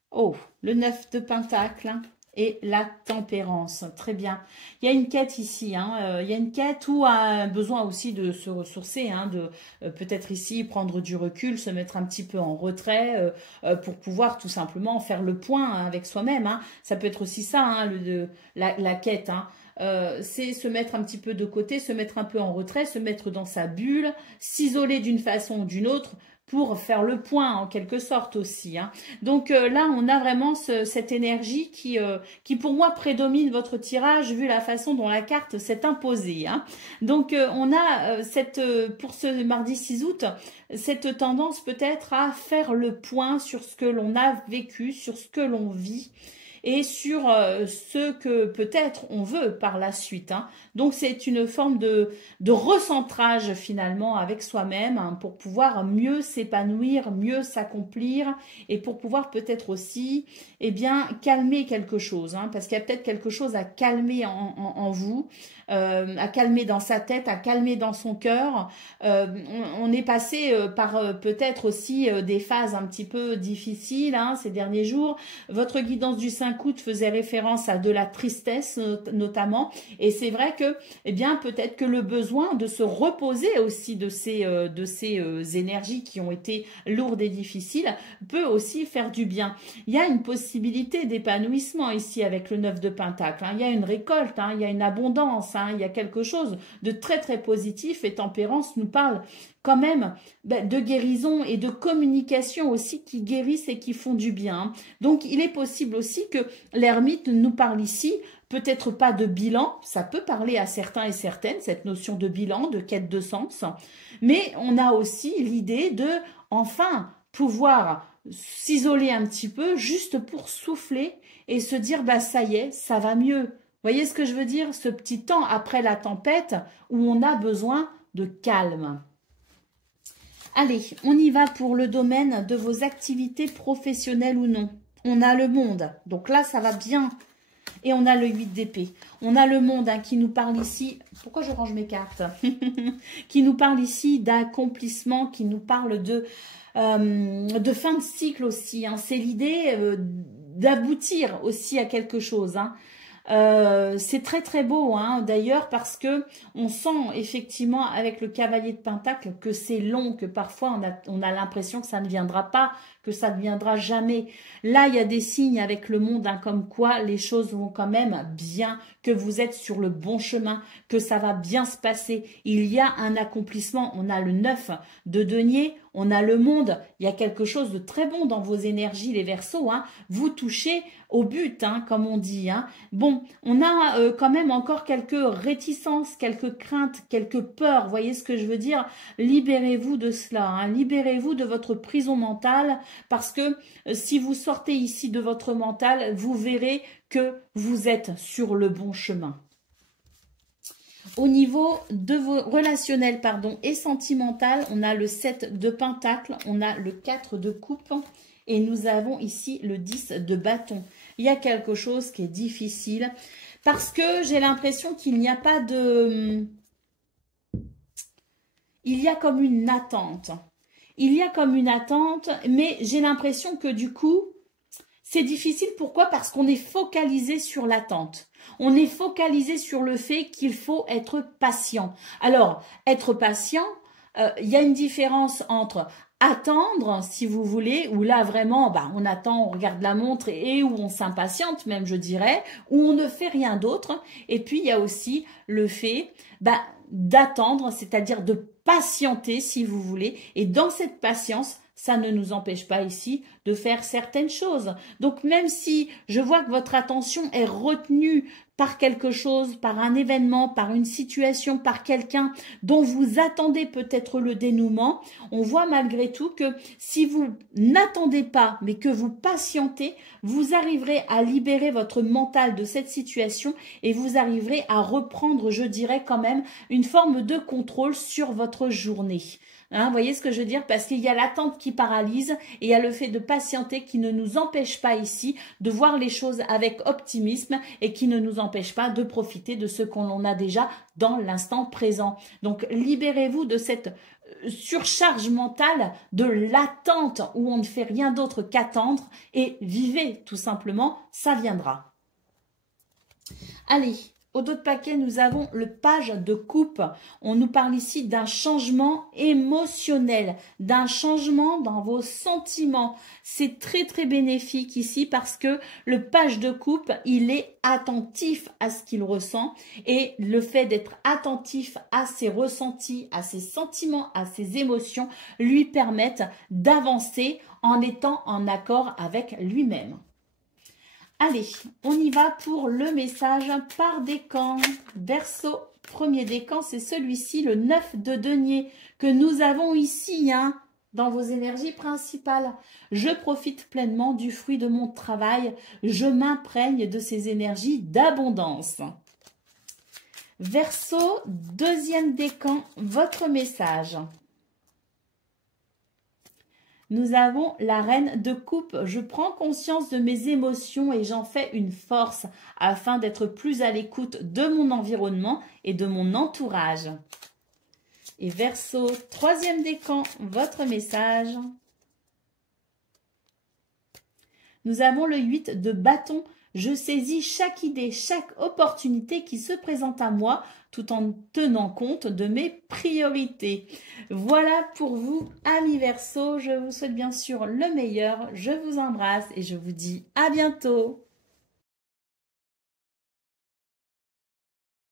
Oh, le 9 de Pentacle. Et la tempérance, très bien. Il y a une quête ici, hein. Il y a une quête où a besoin aussi de se ressourcer, hein, de peut-être ici prendre du recul, se mettre un petit peu en retrait pour pouvoir tout simplement faire le point hein, avec soi-même. Hein. Ça peut être aussi ça, hein, la quête. Hein. C'est se mettre un petit peu de côté, se mettre un peu en retrait, se mettre dans sa bulle, s'isoler d'une façon ou d'une autre, pour faire le point en quelque sorte aussi. Hein. Donc là, on a vraiment cette énergie qui pour moi prédomine votre tirage vu la façon dont la carte s'est imposée. Hein. Donc on a pour ce mardi 6 août, cette tendance peut-être à faire le point sur ce que l'on a vécu, sur ce que l'on vit et sur ce que peut-être on veut par la suite. Hein. Donc c'est une forme de recentrage finalement avec soi-même hein, pour pouvoir mieux s'épanouir, mieux s'accomplir et pour pouvoir peut-être aussi eh bien, calmer quelque chose. Hein, parce qu'il y a peut-être quelque chose à calmer en vous, à calmer dans sa tête, à calmer dans son cœur. On est passé par peut-être aussi des phases un petit peu difficiles hein, ces derniers jours. Votre guidance du 5 août faisait référence à de la tristesse notamment et c'est vrai que eh bien peut-être que le besoin de se reposer aussi de ces énergies qui ont été lourdes et difficiles peut aussi faire du bien. Il y a une possibilité d'épanouissement ici avec le 9 de Pentacle. Hein. Il y a une récolte, hein, il y a une abondance, hein, il y a quelque chose de très très positif et Tempérance nous parle quand même de guérison et de communication aussi qui guérissent et qui font du bien. Donc, il est possible aussi que l'ermite nous parle ici, peut-être pas de bilan, ça peut parler à certains et certaines, cette notion de bilan, de quête de sens, mais on a aussi l'idée de, enfin, pouvoir s'isoler un petit peu juste pour souffler et se dire, bah ça y est, ça va mieux. Vous voyez ce que je veux dire? Ce petit temps après la tempête où on a besoin de calme. Allez, on y va pour le domaine de vos activités professionnelles ou non. On a le monde, donc là ça va bien. Et on a le 8 d'épée. On a le monde hein, qui nous parle ici, pourquoi je range mes cartes qui nous parle ici d'accomplissement, qui nous parle de fin de cycle aussi. Hein. C'est l'idée d'aboutir aussi à quelque chose. Hein. C'est très très beau hein, d'ailleurs parce que on sent effectivement avec le cavalier de Pentacle que c'est long, que parfois on a l'impression que ça ne viendra pas, que ça ne viendra jamais. Là, il y a des signes avec le monde, hein, comme quoi les choses vont quand même bien, que vous êtes sur le bon chemin, que ça va bien se passer. Il y a un accomplissement. On a le 9 de denier, on a le monde. Il y a quelque chose de très bon dans vos énergies, les Verseaux. Hein. Vous touchez au but, hein, comme on dit. Hein. Bon, on a quand même encore quelques réticences, quelques craintes, quelques peurs. Vous voyez ce que je veux dire? Libérez-vous de cela. Hein. Libérez-vous de votre prison mentale, parce que si vous sortez ici de votre mental, vous verrez que vous êtes sur le bon chemin. Au niveau de vos relationnels, et sentimental, on a le 7 de Pentacles, on a le 4 de Coupe et nous avons ici le 10 de Bâton. Il y a quelque chose qui est difficile parce que j'ai l'impression qu'il n'y a pas de... Il y a comme une attente. Il y a comme une attente, mais j'ai l'impression que du coup, c'est difficile. Pourquoi? Parce qu'on est focalisé sur l'attente. On est focalisé sur le fait qu'il faut être patient. Alors, être patient, il y a une différence entre attendre, si vous voulez, où là vraiment, on attend, on regarde la montre et où on s'impatiente même, je dirais, où on ne fait rien d'autre. Et puis, il y a aussi le fait d'attendre, c'est-à-dire de patienter, si vous voulez. Et dans cette patience, ça ne nous empêche pas ici de faire certaines choses. Donc, même si je vois que votre attention est retenue par quelque chose, par un événement, par une situation, par quelqu'un dont vous attendez peut-être le dénouement, on voit malgré tout que si vous n'attendez pas, mais que vous patientez, vous arriverez à libérer votre mental de cette situation et vous arriverez à reprendre, je dirais quand même, une forme de contrôle sur votre journée. Hein, vous voyez ce que je veux dire? Parce qu'il y a l'attente qui paralyse et il y a le fait de patienter qui ne nous empêche pas ici de voir les choses avec optimisme et qui ne nous empêche pas de profiter de ce qu'on a déjà dans l'instant présent. Donc, libérez-vous de cette surcharge mentale, de l'attente où on ne fait rien d'autre qu'attendre et vivez tout simplement, ça viendra. Allez. Au dos de paquet, nous avons le page de coupe. On nous parle ici d'un changement émotionnel, d'un changement dans vos sentiments. C'est très très bénéfique ici parce que le page de coupe, il est attentif à ce qu'il ressent et le fait d'être attentif à ses ressentis, à ses sentiments, à ses émotions lui permettent d'avancer en étant en accord avec lui-même. Allez, on y va pour le message par décan. Verseau, premier décan, c'est celui-ci, le 9 de denier que nous avons ici, hein, dans vos énergies principales. Je profite pleinement du fruit de mon travail. Je m'imprègne de ces énergies d'abondance. Verseau, deuxième décan, votre message. Nous avons la reine de coupe. Je prends conscience de mes émotions et j'en fais une force afin d'être plus à l'écoute de mon environnement et de mon entourage. Et Verseau, troisième décan, votre message. Nous avons le 8 de bâton. Je saisis chaque idée, chaque opportunité qui se présente à moi tout en tenant compte de mes priorités. Voilà pour vous, amis Verseau. Je vous souhaite bien sûr le meilleur. Je vous embrasse et je vous dis à bientôt.